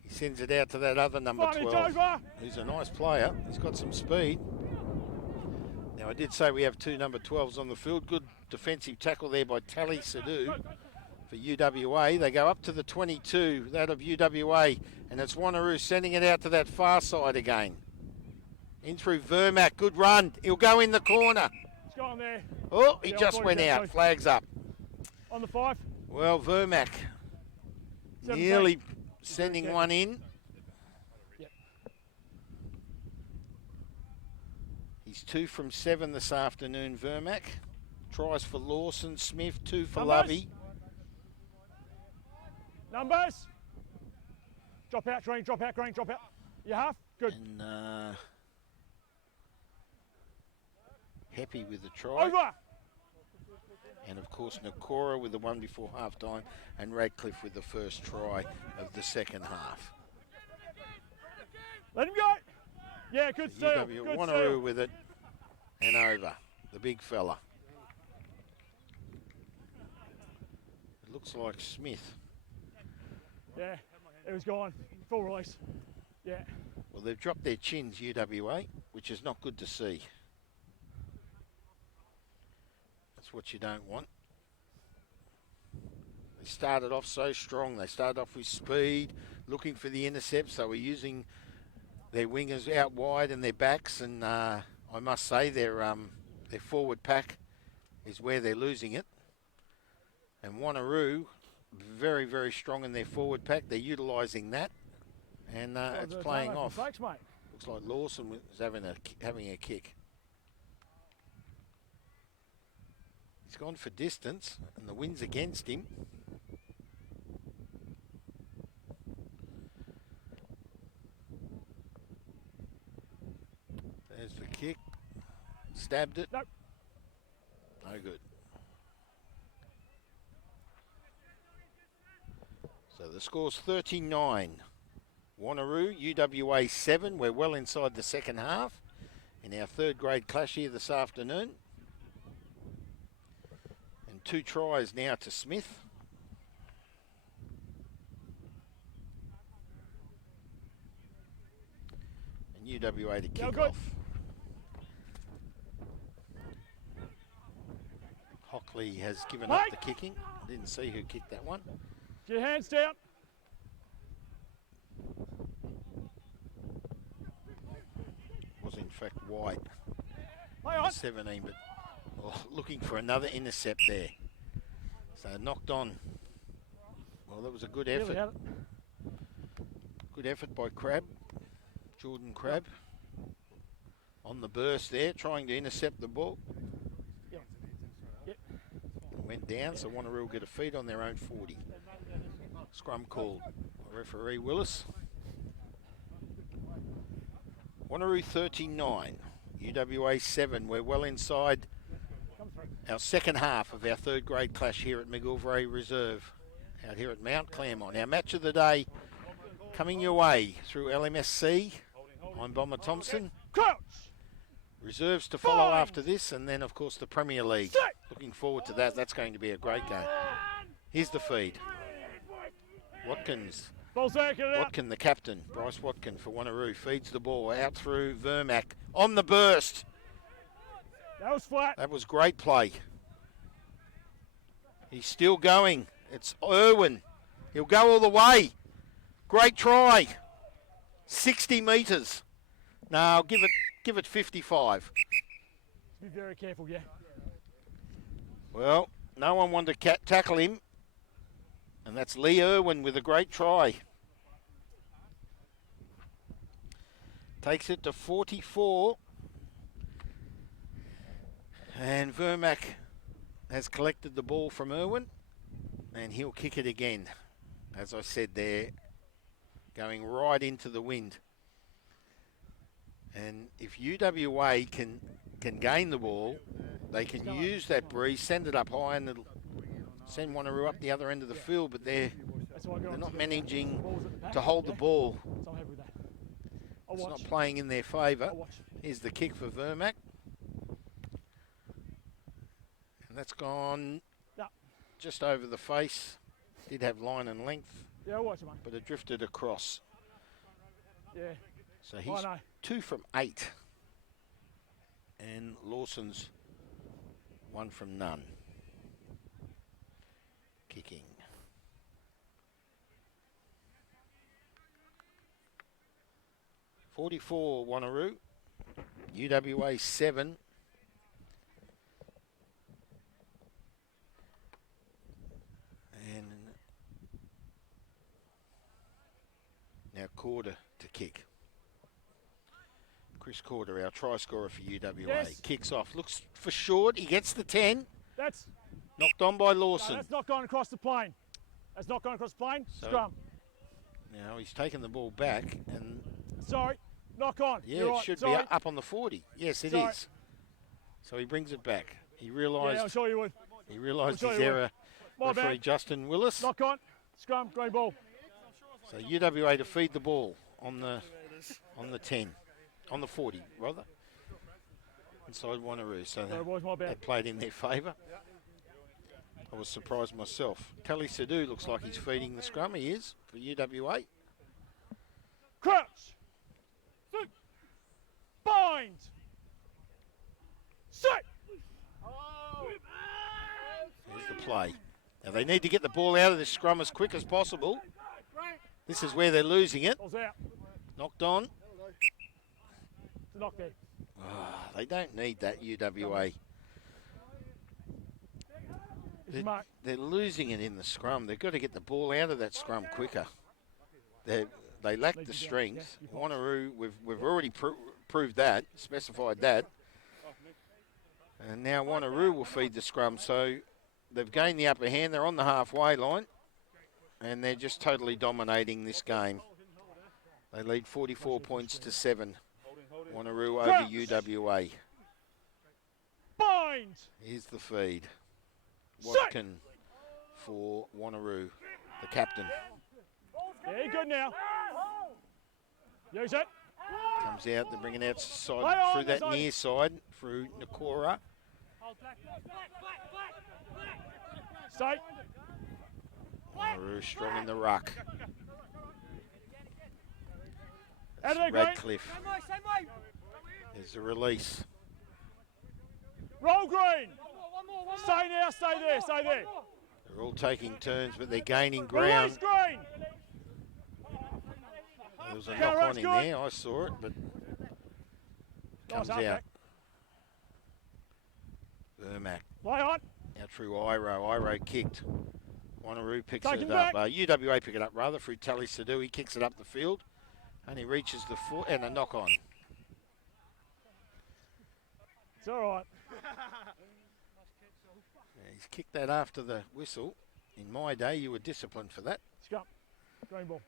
He sends it out to that other number 12, who's a nice player. He's got some speed. Now, I did say we have two number 12s on the field. Good defensive tackle there by Tally Sadhu for UWA. They go up to the 22, that of UWA, and it's Wanneroo sending it out to that far side again. In through Vermac, good run. He'll go in the corner. It's gone there. Oh, he just went out. Flags up. On the 5. Well, Vermac nearly sending one in. Yep. He's 2 from 7 this afternoon, Vermac. Tries for Lawson, Smith, 2 for Numbers. Lovey. Numbers. Drop out, Green, drop out, Green, drop out. You half? Good. And happy with the try. Over. And of course Nakora with the one before half time, and Radcliffe with the first try of the second half. Let him go. Yeah, good steal. UW Good Wanneroo steal. with it, and over. The big fella. It looks like Smith. Yeah, it was gone. Full release. Yeah. Well, they've dropped their chins, UWA, which is not good to see. That's what you don't want. They started off so strong. They started off with speed, looking for the intercepts. They were using their wingers out wide and their backs, and I must say their forward pack is where they're losing it. And Wanneroo very, very strong in their forward pack. They're utilising that, and it's playing off. Thanks, mate. Looks like Lawson was having a kick. He's gone for distance, and the wind's against him. There's the kick. Stabbed it. Nope. No good. So the score's 39. Wanneroo, UWA 7. We're well inside the second half in our third grade clash here this afternoon. And 2 tries now to Smith. And UWA to kick off. Hockley has given up the kicking. Didn't see who kicked that one. Get your hands down. Was in fact White. Hang on. 17, but looking for another intercept there. So knocked on. Well, that was a good effort. Really Good effort by Crabb, Jordan Crabb. On the burst there, trying to intercept the ball. Yep. Went down, so Wanneroo will get a feed on their own 40. Scrum called. Referee Willis. Wanneroo 39, UWA 7. We're well inside our second half of our third grade clash here at McGillivray Reserve, out here at Mount Claremont. Our match of the day coming your way through LMSC. I'm Bomber Thompson. Crouch. Reserves to follow after this, and then of course the Premier League. Looking forward to that. That's going to be a great game. Here's the feed. Watkins. Watkin, the captain, Bryce Watkin for Wanneroo, feeds the ball out through Vermac on the burst. That was flat. That was great play. He's still going. It's Irwin. He'll go all the way. Great try. 60 metres. No, give it 55. Be very careful, yeah. Well, no one wanted to tackle him. And that's Lee Irwin with a great try. Takes it to 44. And Vermac has collected the ball from Irwin. And he'll kick it again. As I said there, going right into the wind. And if UWA can gain the ball, they can use that breeze, send it up high, and it'll send Wanneroo up the other end of the field, but they're not managing to hold the ball. It's not playing in their favour. Here's the kick for Vermac. And that's gone just over the face. Did have line and length, but it drifted across. Yeah. So he's 2 from 8. And Lawson's 1 from none. Kicking. .44 Wanneroo, UWA 7. And now Corder to kick. Chris Corder, our try scorer for UWA. Yes. Kicks off, looks for short, he gets the 10. That's knocked on by Lawson. No, that's not gone across the plane. That's not gone across the plane. So Scrum. Now he's taken the ball back and... Sorry, knock on. Yeah, You're it right. should Sorry. be up on the 40. Yes, it is. So he brings it back. He realised... Yeah, I'm sure you would. He realised his error. Referee Justin Willis. Knock on. Scrum, green ball. So UWA to feed the ball on the 10. On the 40, rather. Inside Wanneroo. So that played in their favour. I was surprised myself. Tally Sadhu looks like he's feeding the scrum. He is for UWA. Crouch. Sit. Bind. Set. There's the play. Now they need to get the ball out of this scrum as quick as possible. This is where they're losing it. Knocked on. Knock there. Oh, they don't need that, UWA. It's Mark. They're losing it in the scrum. They've got to get the ball out of that scrum quicker. They lack the strength. Wanneroo, we've already proved that, specified that. And now Wanneroo will feed the scrum. So they've gained the upper hand. They're on the halfway line. And they're just totally dominating this game. They lead 44 points to 7. Wanneroo over UWA. Bind! Here's the feed. Watkin for Wanneroo, the captain. Yeah, good now. Use it. Comes out, they're bringing out side through that near side, through Nakora. Stay. Wanneroo strong in the ruck. Out of there, Radcliffe. There's a release. Roll Green. Stay now, stay there, stay there. They're all taking turns, but they're gaining ground. Release Green. There was a knock on in there, I saw it, but comes out. Vermac. Lay on. Out through Iro. Iro kicked. Wanneroo picks Take it him up. back. UWA pick it up rather through Tally Sadhu. He kicks it up the field. And he reaches the foot and a knock on. It's all right. He's kicked that after the whistle. In my day, you were disciplined for that. Scum. Green ball.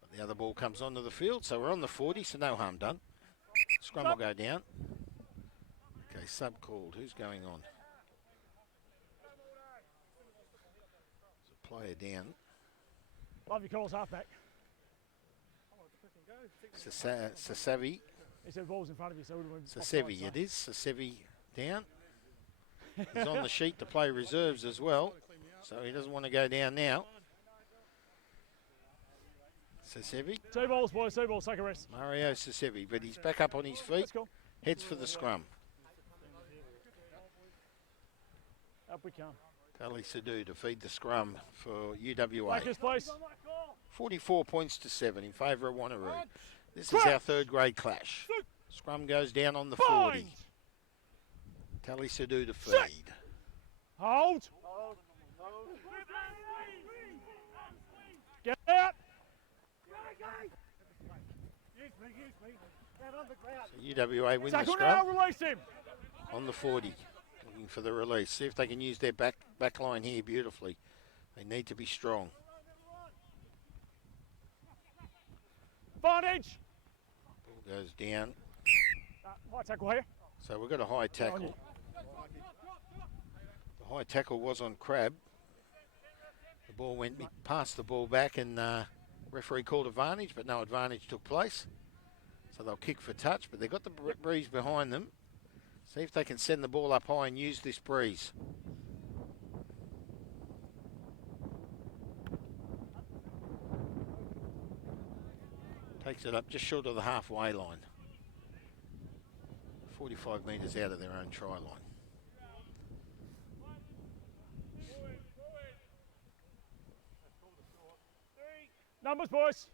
But the other ball comes onto the field, so we're on the 40, so no harm done. Scrum will go down. Okay, sub called. Who's going on? There's a player down. Love your calls, halfback. Sasavi. He said ball's in front of you, so it would have been. Sasevi it is. Sasevi down. He's on the sheet to play reserves as well, so he doesn't want to go down now. Sasevi. 2 balls, boys, 2 balls, take a rest. Mario Sasevi, but he's back up on his feet. Cool. Heads for the scrum. Up we come. Tally Sadhu to feed the scrum for UWA. Back this place. 44 points to 7 in favour of Wanneroo. This is our third grade clash. Scrum goes down on the 40. Tally Sadhu to feed. Hold. Get out. So UWA win the Tackle scrum now, release him. on the 40. Looking for the release. See if they can use their back line here beautifully. They need to be strong. Advantage. Ball goes down. High tackle here. So we've got a high tackle. The high tackle was on Crab. The ball went past the ball back and referee called advantage, but no advantage took place. So they'll kick for touch, but they've got the breeze behind them. See if they can send the ball up high and use this breeze. Takes it up just short of the halfway line. 45 metres out of their own try line. Numbers, boys.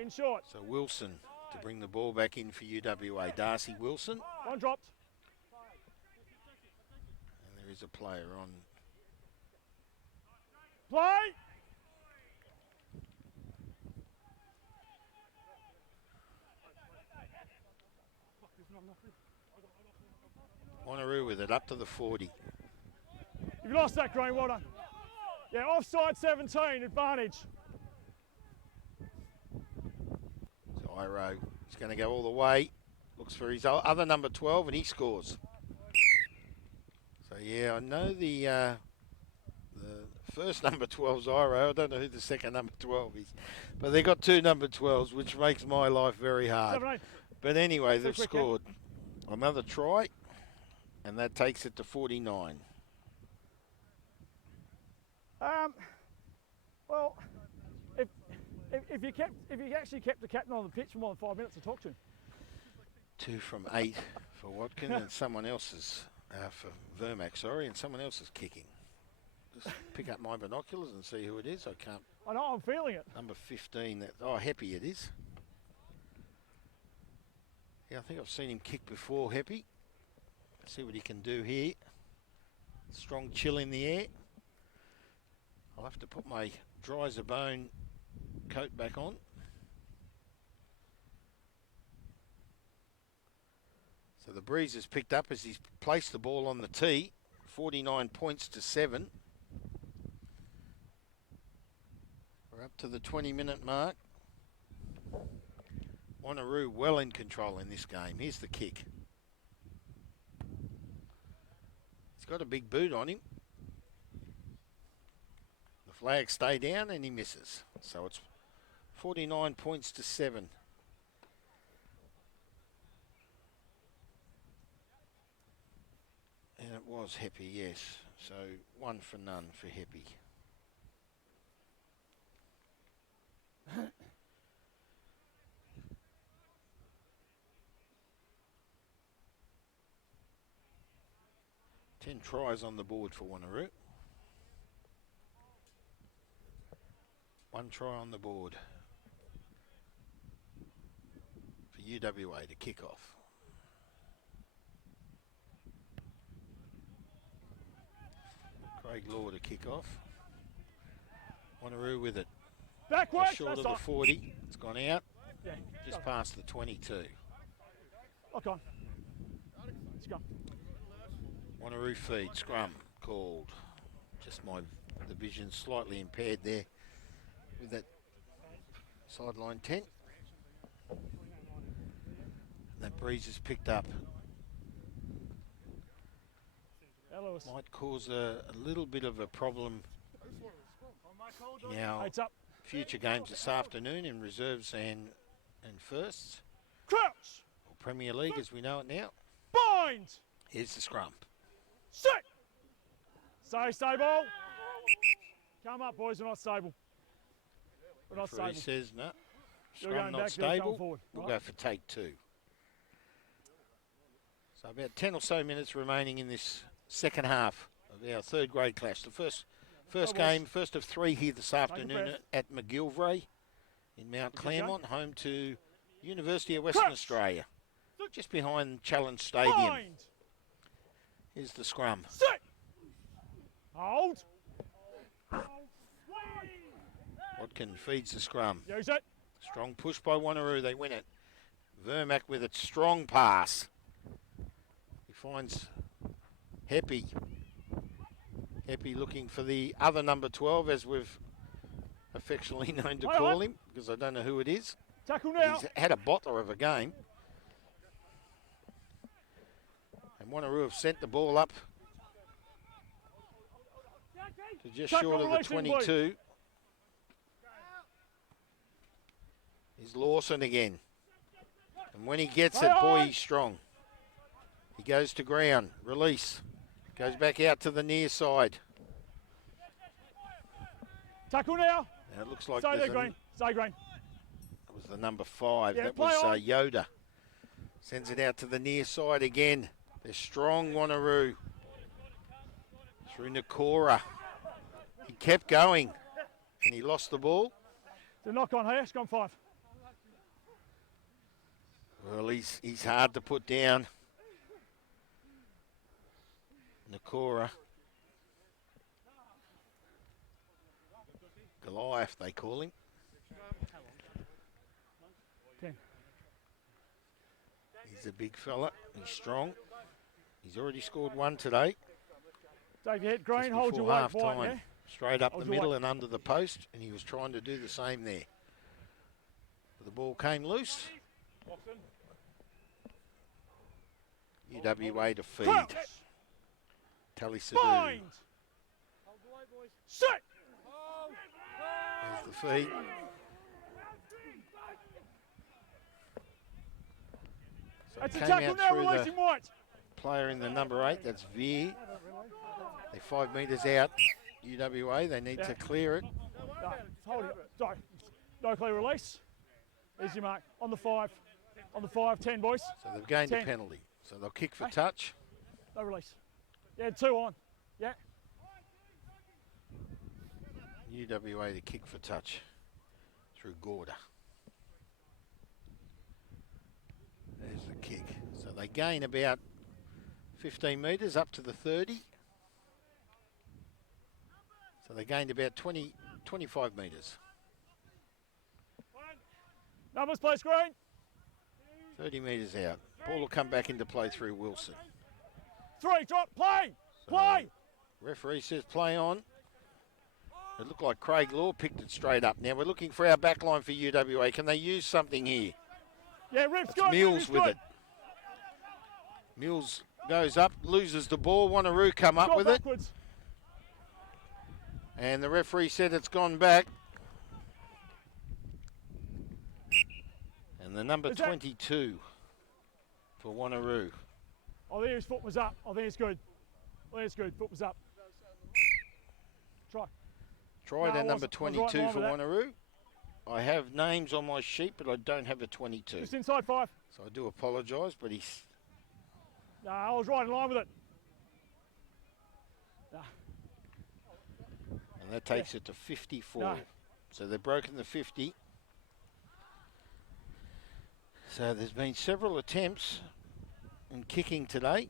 In short. So Wilson to bring the ball back in for UWA. Darcy Wilson. One dropped. And there is a player on. Play. Wanneroo with it up to the 40. You've lost that, Green. Well done. Yeah, offside 17, advantage. So Iro is going to go all the way. Looks for his other number 12 and he scores. So yeah, I know the first number 12's Iro. I don't know who the second number 12 is. But they got 2 number 12s, which makes my life very hard. 7-8. But anyway, they've scored another try. And that takes it to 49. Well, if you actually kept the captain on the pitch for more than 5 minutes to talk to him. 2 from 8 for Watkin and someone else's for Vermac, sorry, and someone else is kicking. Just pick up my binoculars and see who it is. I can't. I know, I'm feeling it. Number 15. Heppy it is. Yeah, I think I've seen him kick before, Heppy. See what he can do here. Strong chill in the air. I'll have to put my dry as a bone coat back on. So the breeze has picked up as he's placed the ball on the tee. 49 points to 7. We're up to the 20-minute mark. Wanneroo well in control in this game. Here's the kick. He's got a big boot on him. The flags stay down and he misses. So it's 49 points to 7. And it was Heppy, yes. So 1 for none for Heppy. Ten tries on the board for Wanneroo. 1 try on the board for UWA to kick off. Craig Law to kick off. Wanneroo with it. Backwards. Just short of the 40. It's gone out. Yeah. Just past the 22. Lock on. Let's go. Wanneroo feed. Scrum called. Just the vision slightly impaired there with that sideline tent. And that breeze has picked up. Might cause a little bit of a problem in our future games this afternoon in reserves and firsts. Crouch. Or Premier League as we know it now. Bind. Here's the scrum. Sit. Stay stable. Come up, boys. We're not stable. We're not Referee stable. says no. You're Scrum going not back, you're going stable. forward. We'll Right. go for take 2. So about 10 or so minutes remaining in this second half of our third grade clash. The first game, first of 3 here this afternoon at McGilvray in Mount Claremont, home to University of Western Australia, just behind Challenge Stadium. Bind. Here's the scrum. Sit. Hold. Watkin feeds the scrum. Use it. Strong push by Wanneroo. They win it. Vermac with a strong pass. He finds Heppy. Heppy looking for the other number 12, as we've affectionately known to call him, because I don't know who it is. Tackle now. He's had a bottler of a game. And Wanneroo have sent the ball up to just short of the 22. Here's Lawson again. And when he gets it, boy, he's strong. He goes to ground. Release. Goes back out to the near side. Tackle now. And it looks like Stay there, there's Green. Stay, Green. that was the number 5. Yeah, that play was on. Yoda. Sends it out to the near side again. They're strong, Wanneroo. Through Nakora. He kept going. And he lost the ball. The knock on here. Scrum 5. Well, he's hard to put down. Nakora. Goliath, they call him. 10. He's a big fella. He's strong. He's already scored 1 today. Take your head, Green. Just Hold your before weight, White, half-time. yeah? Straight up Hold the your middle weight. and under the post, and he was trying to do the same there. But the ball came loose. UWA to feed. Crouch. Tally Sadu. Bind. Sit. There's the feed. So That's a came tackle out now, through the releasing White. player in the number 8, that's Veer. They're 5 metres out. UWA, they need to clear it. No, hold it. Sorry. No clear release. There's your mark. On the 5. On the 5, 10, boys. So they've gained a 10. penalty. So they'll kick for touch. No release. Yeah, 2 on. Yeah. UWA to kick for touch through Gorda. There's the kick. So they gain about 15 metres up to the 30. So they gained about 25 metres. Numbers, play screen. 30 metres out. Ball will come back into play through Wilson. 3, drop, play! So Play! referee says play on. It looked like Craig Law picked it straight up. Now we're looking for our back line for UWA. Can they use something here? Yeah, Rip's It's good. Mills with good. it. Mills goes up, loses the ball. Wanneroo come up with backwards. it. And the referee said it's gone back. And the number 22 for Wanneroo. I think his foot was up. I think it's good. I think it's good. Foot was up. Try. Try the number 22 for Wanneroo. I have names on my sheet, but I don't have a 22. Just inside 5. So I do apologise, but he's... No, I was right in line with it. No. And that takes it to 54. No. So they've broken the 50. So there's been several attempts in kicking today.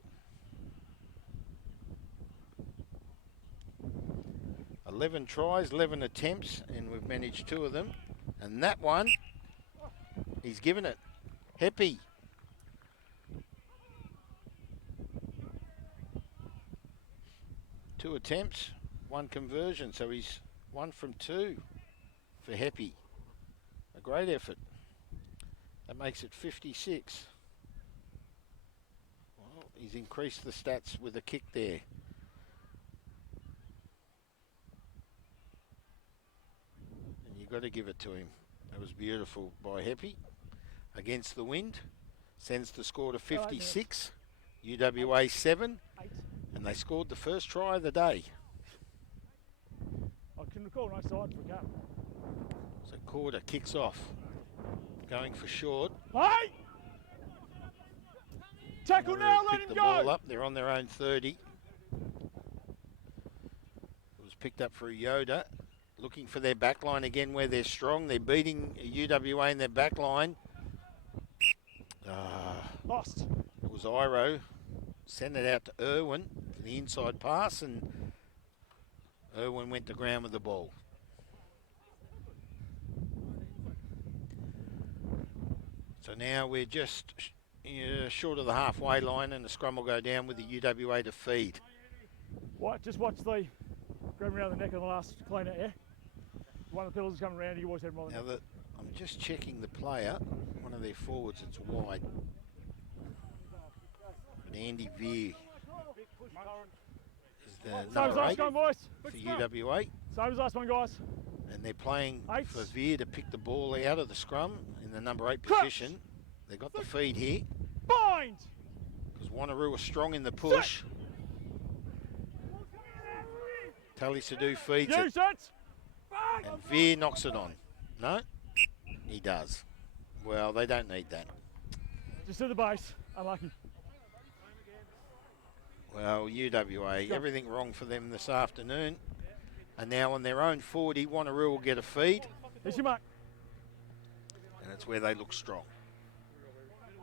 11 tries, 11 attempts, and we've managed 2 of them. And that one, he's given it. Heppy. Two attempts, 1 conversion, so he's 1 from 2 for Heppy. A great effort. That makes it 56. Well, he's increased the stats with a kick there. And you've got to give it to him. That was beautiful by Heppy. Against the wind. Sends the score to 56. UWA 7. And they scored the first try of the day. I can recall nice side for a cap. So Corder kicks off. Going for short. Hey! Tackle now, let him the go! Ball up. They're on their own 30. It was picked up for Yoda. Looking for their back line again where they're strong. They're beating UWA in their back line. Lost. It was Iro. Sent it out to Irwin for the inside pass, and Irwin went to ground with the ball. So now we're just short of the halfway line, and the scrum will go down with the UWA to feed. What? Just watch the grab around the neck of the last cleaner, yeah? One of the pillars is coming around, you always have more than Now I'm just checking the player. One of their forwards, it's wide. But Andy Veer is the number 8 for UWA. Same as last one, guys. And they're playing for Veer to pick the ball out of the scrum in the number 8 position. They got the feed here. Bind! Because Wanneroo are strong in the push. Tally Sadhu feeds it. And Veer knocks it on. No? He does. Well, they don't need that. Just to the base. Unlucky. Well, UWA, everything wrong for them this afternoon. And now on their own 40, Wanneroo will get a feed. Here's your mark. And that's where they look strong.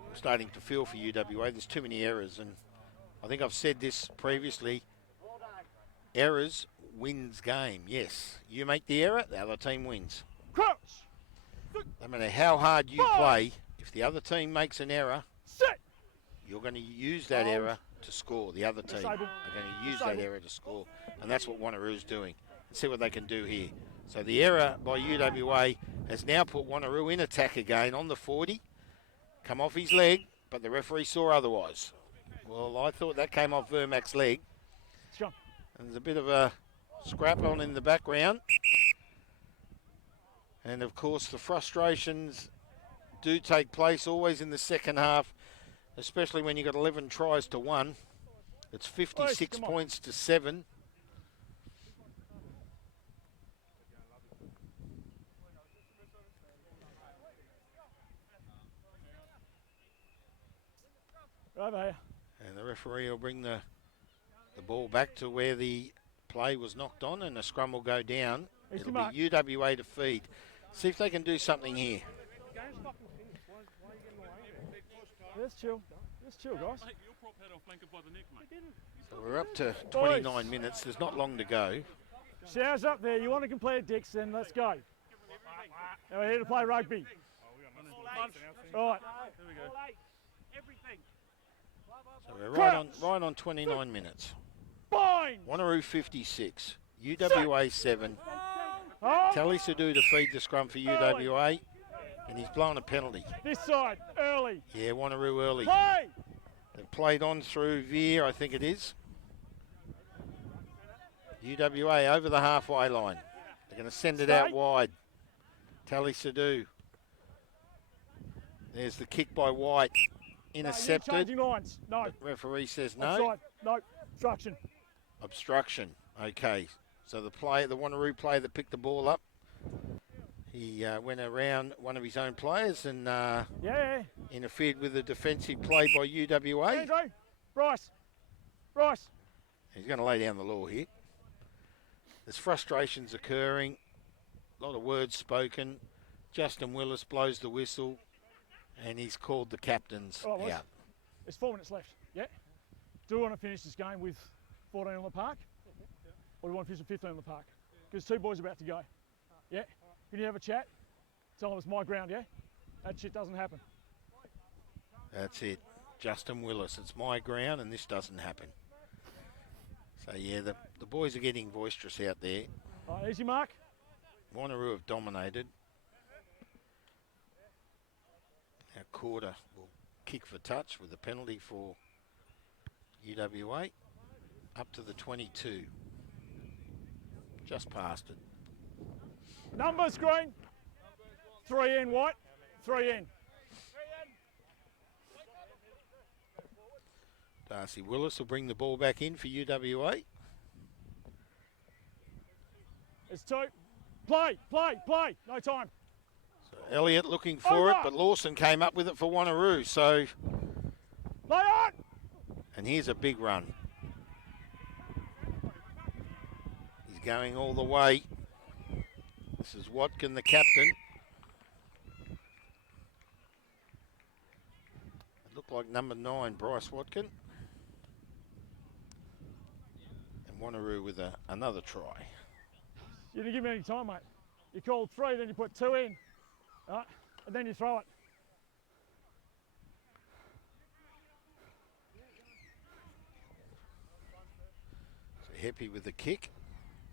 I'm starting to feel for UWA. There's too many errors. And I think I've said this previously. Errors wins game. Yes. You make the error, the other team wins. Crouch. No matter how hard you play, if the other team makes an error, sit. You're going to use that error to score. The other team are going to use that error to score. And that's what Wanneroo's doing. Let's see what they can do here. So the error by UWA has now put Wanneroo in attack again on the 40. Come off his leg, but the referee saw otherwise. Well, I thought that came off Vermac's leg. Sure. And there's a bit of a scrap on in the background. And of course the frustrations do take place always in the second half, especially when you've got 11 tries to 1. It's 56 points to 7. Over here. And the referee will bring the ball back to where the play was knocked on, and the scrum will go down. It'll be UWA to feed. See if they can do something here. Let's chill. Let's chill, guys. So we're up to 29 minutes. There's not long to go. Showers up there. You want to complete Dix, then let's go. Now we're here to play rugby. All right. Here we go. So we're right on 29 minutes. Bind! Wanneroo 56, UWA 7. Oh, Tally Sadu to feed the scrum for UWA, and he's blown a penalty. this side, early. Yeah, Wanneroo early. Play! They've played on through Veer, I think it is. UWA over the halfway line. They're going to send it out wide. Tally Sadu. There's the kick by White. Intercepted. No, you're changing lines. No. The referee says no. Offside. No. Obstruction. Obstruction. Okay. So the Wanneroo player that picked the ball up, he went around one of his own players and interfered with the defensive play by UWA. Andrew. Bryce. He's going to lay down the law here. There's frustrations occurring. A lot of words spoken. Justin Willis blows the whistle, and he's called the captains out. There's 4 minutes left. Yeah. Do we want to finish this game with 14 on the park? Or do we want to finish with 15 on the park? Because 2 boys are about to go. Yeah? Can you have a chat? Tell them it's my ground, yeah? That shit doesn't happen. That's it. Justin Willis, it's my ground, and this doesn't happen. So, yeah, the boys are getting boisterous out there. All right, easy, Mark. Wanneroo have dominated. Now Quarter will kick for touch with a penalty for UWA. Up to the 22. Just past it. Number screen. 3 in, White. 3 in. Darcy Willis will bring the ball back in for UWA. It's 2. Play. No time. So Elliott looking for it, but Lawson came up with it for Wanneroo. So, Play on! and here's a big run. He's going all the way. This is Watkin, the captain. It looked like number 9, Bryce Watkin. And Wanneroo with another try. You didn't give me any time, mate. You called 3, then you put 2 in. All right? And then you throw it. So happy with the kick.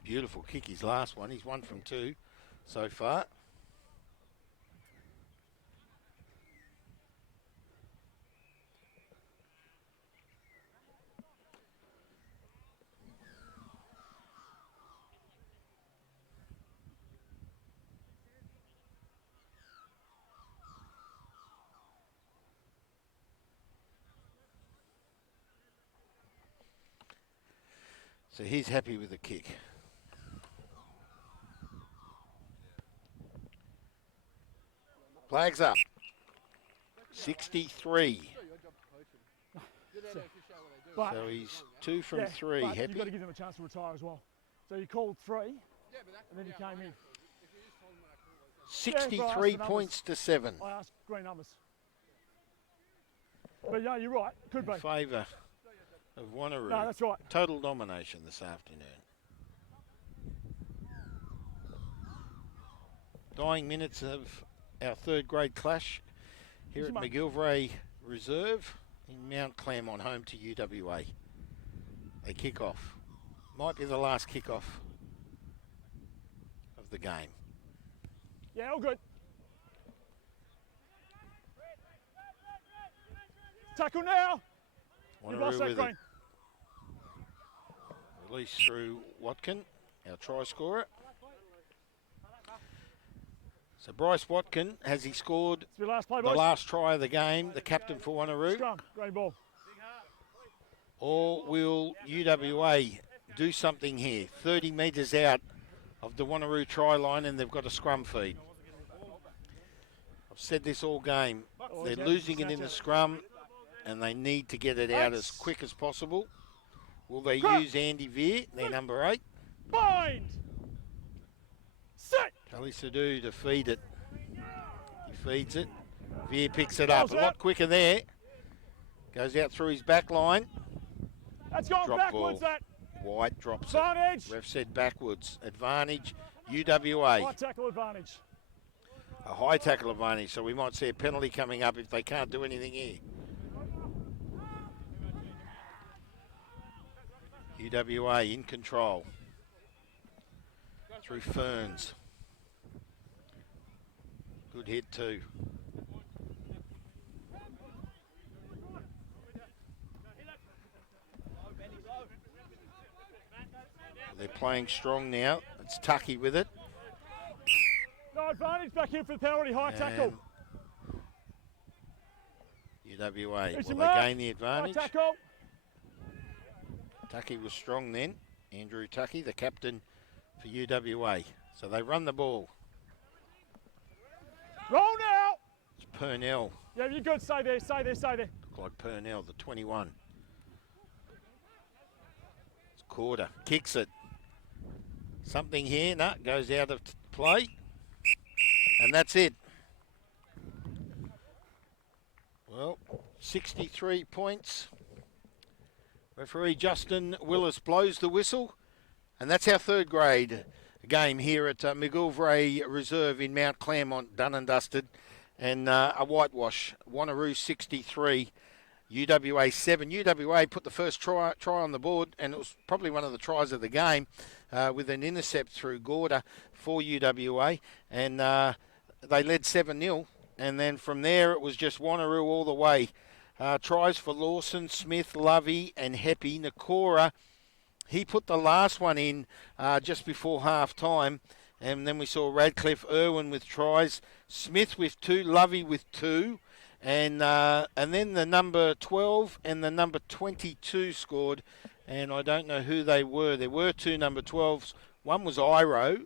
Beautiful kick, his last one. He's 1 from 2 so far. So he's happy with the kick. Flags up. 63. But, So he's 2 from 3. but you've got to Happy. give them a chance to retire as well. So you called 3, and then you came in. 63 points to 7. I asked green numbers. But yeah, you're right. Could be. In favour of Wanneroo. No, that's right. Total domination this afternoon. Dying minutes of our 3rd grade clash here at McGilvray Reserve in Mount Claremont, home to UWA. They kick off. Might be the last kick-off of the game. Yeah, all good. Tackle now. You've lost Wanneroo that with green. it. Release through Watkin, our try scorer. So Bryce Watkin, has he scored It's your last play, the boys. last try of the game, the captain for Wanneroo? Scrum, green ball. Or will UWA do something here? 30 metres out of the Wanneroo try line, and they've got a scrum feed. I've said this all game. They're losing it in the scrum, and they need to get it out as quick as possible. Will they use Andy Veer, their number 8? Bind. Set. Tally Sadu to feed it. He feeds it. Veer picks it up. A lot quicker there. Goes out through his back line. That's gone Drop backwards, ball. that. White drops Advantage. it. Ref said backwards. Advantage, UWA. High tackle advantage. A high tackle advantage, so we might see a penalty coming up if they can't do anything here. UWA in control. Through Ferns. Good hit too. They're playing strong now. It's Tucky with it. No advantage back in for the penalty. High tackle. UWA, It's will your mark. they gain the High advantage? tackle. Tucky was strong then. Andrew Tucky, the captain for UWA. So they run the ball. Roll now. It's Purnell. Yeah, you're good. Stay there, stay there, stay there. Look like Purnell, the 21. It's Corder. Kicks it. Something here. No, goes out of play. And that's it. Well, 63 points. Referee Justin Willis blows the whistle. And that's our third grade game here at McGillivray Reserve in Mount Claremont, done and dusted. And a whitewash. Wanneroo 63, UWA 7. UWA put the first try on the board, and it was probably one of the tries of the game with an intercept through Gorda for UWA. And they led 7-0. And then from there, it was just Wanneroo all the way. Tries for Lawson, Smith, Lovey, and Heppy. Nakora, he put the last one in just before half time. And then we saw Radcliffe, Irwin with tries, Smith with 2, Lovey with 2. And then the number 12 and the number 22 scored. And I don't know who they were. There were 2 number 12s. One was Iro.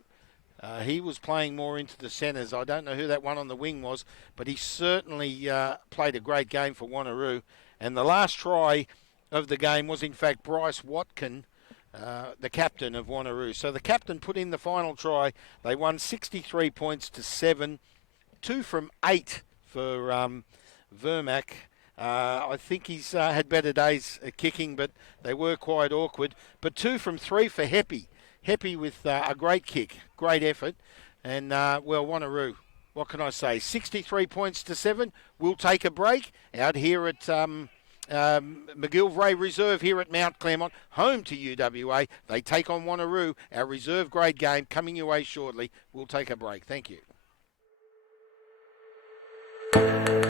He was playing more into the centres. I don't know who that one on the wing was, but he certainly played a great game for Wanneroo. And the last try of the game was, in fact, Bryce Watkin, the captain of Wanneroo. So the captain put in the final try. They won 63 points to 7, 2 from 8 for Vermac. I think he's had better days kicking, but they were quite awkward. But 2 from 3 for Heppy. Heppy with a great kick, great effort. And, well, Wanneroo, what can I say? 63 points to 7. We'll take a break out here at McGillivray Reserve here at Mount Claremont, home to UWA. They take on Wanneroo, our reserve grade game coming your way shortly. We'll take a break. Thank you.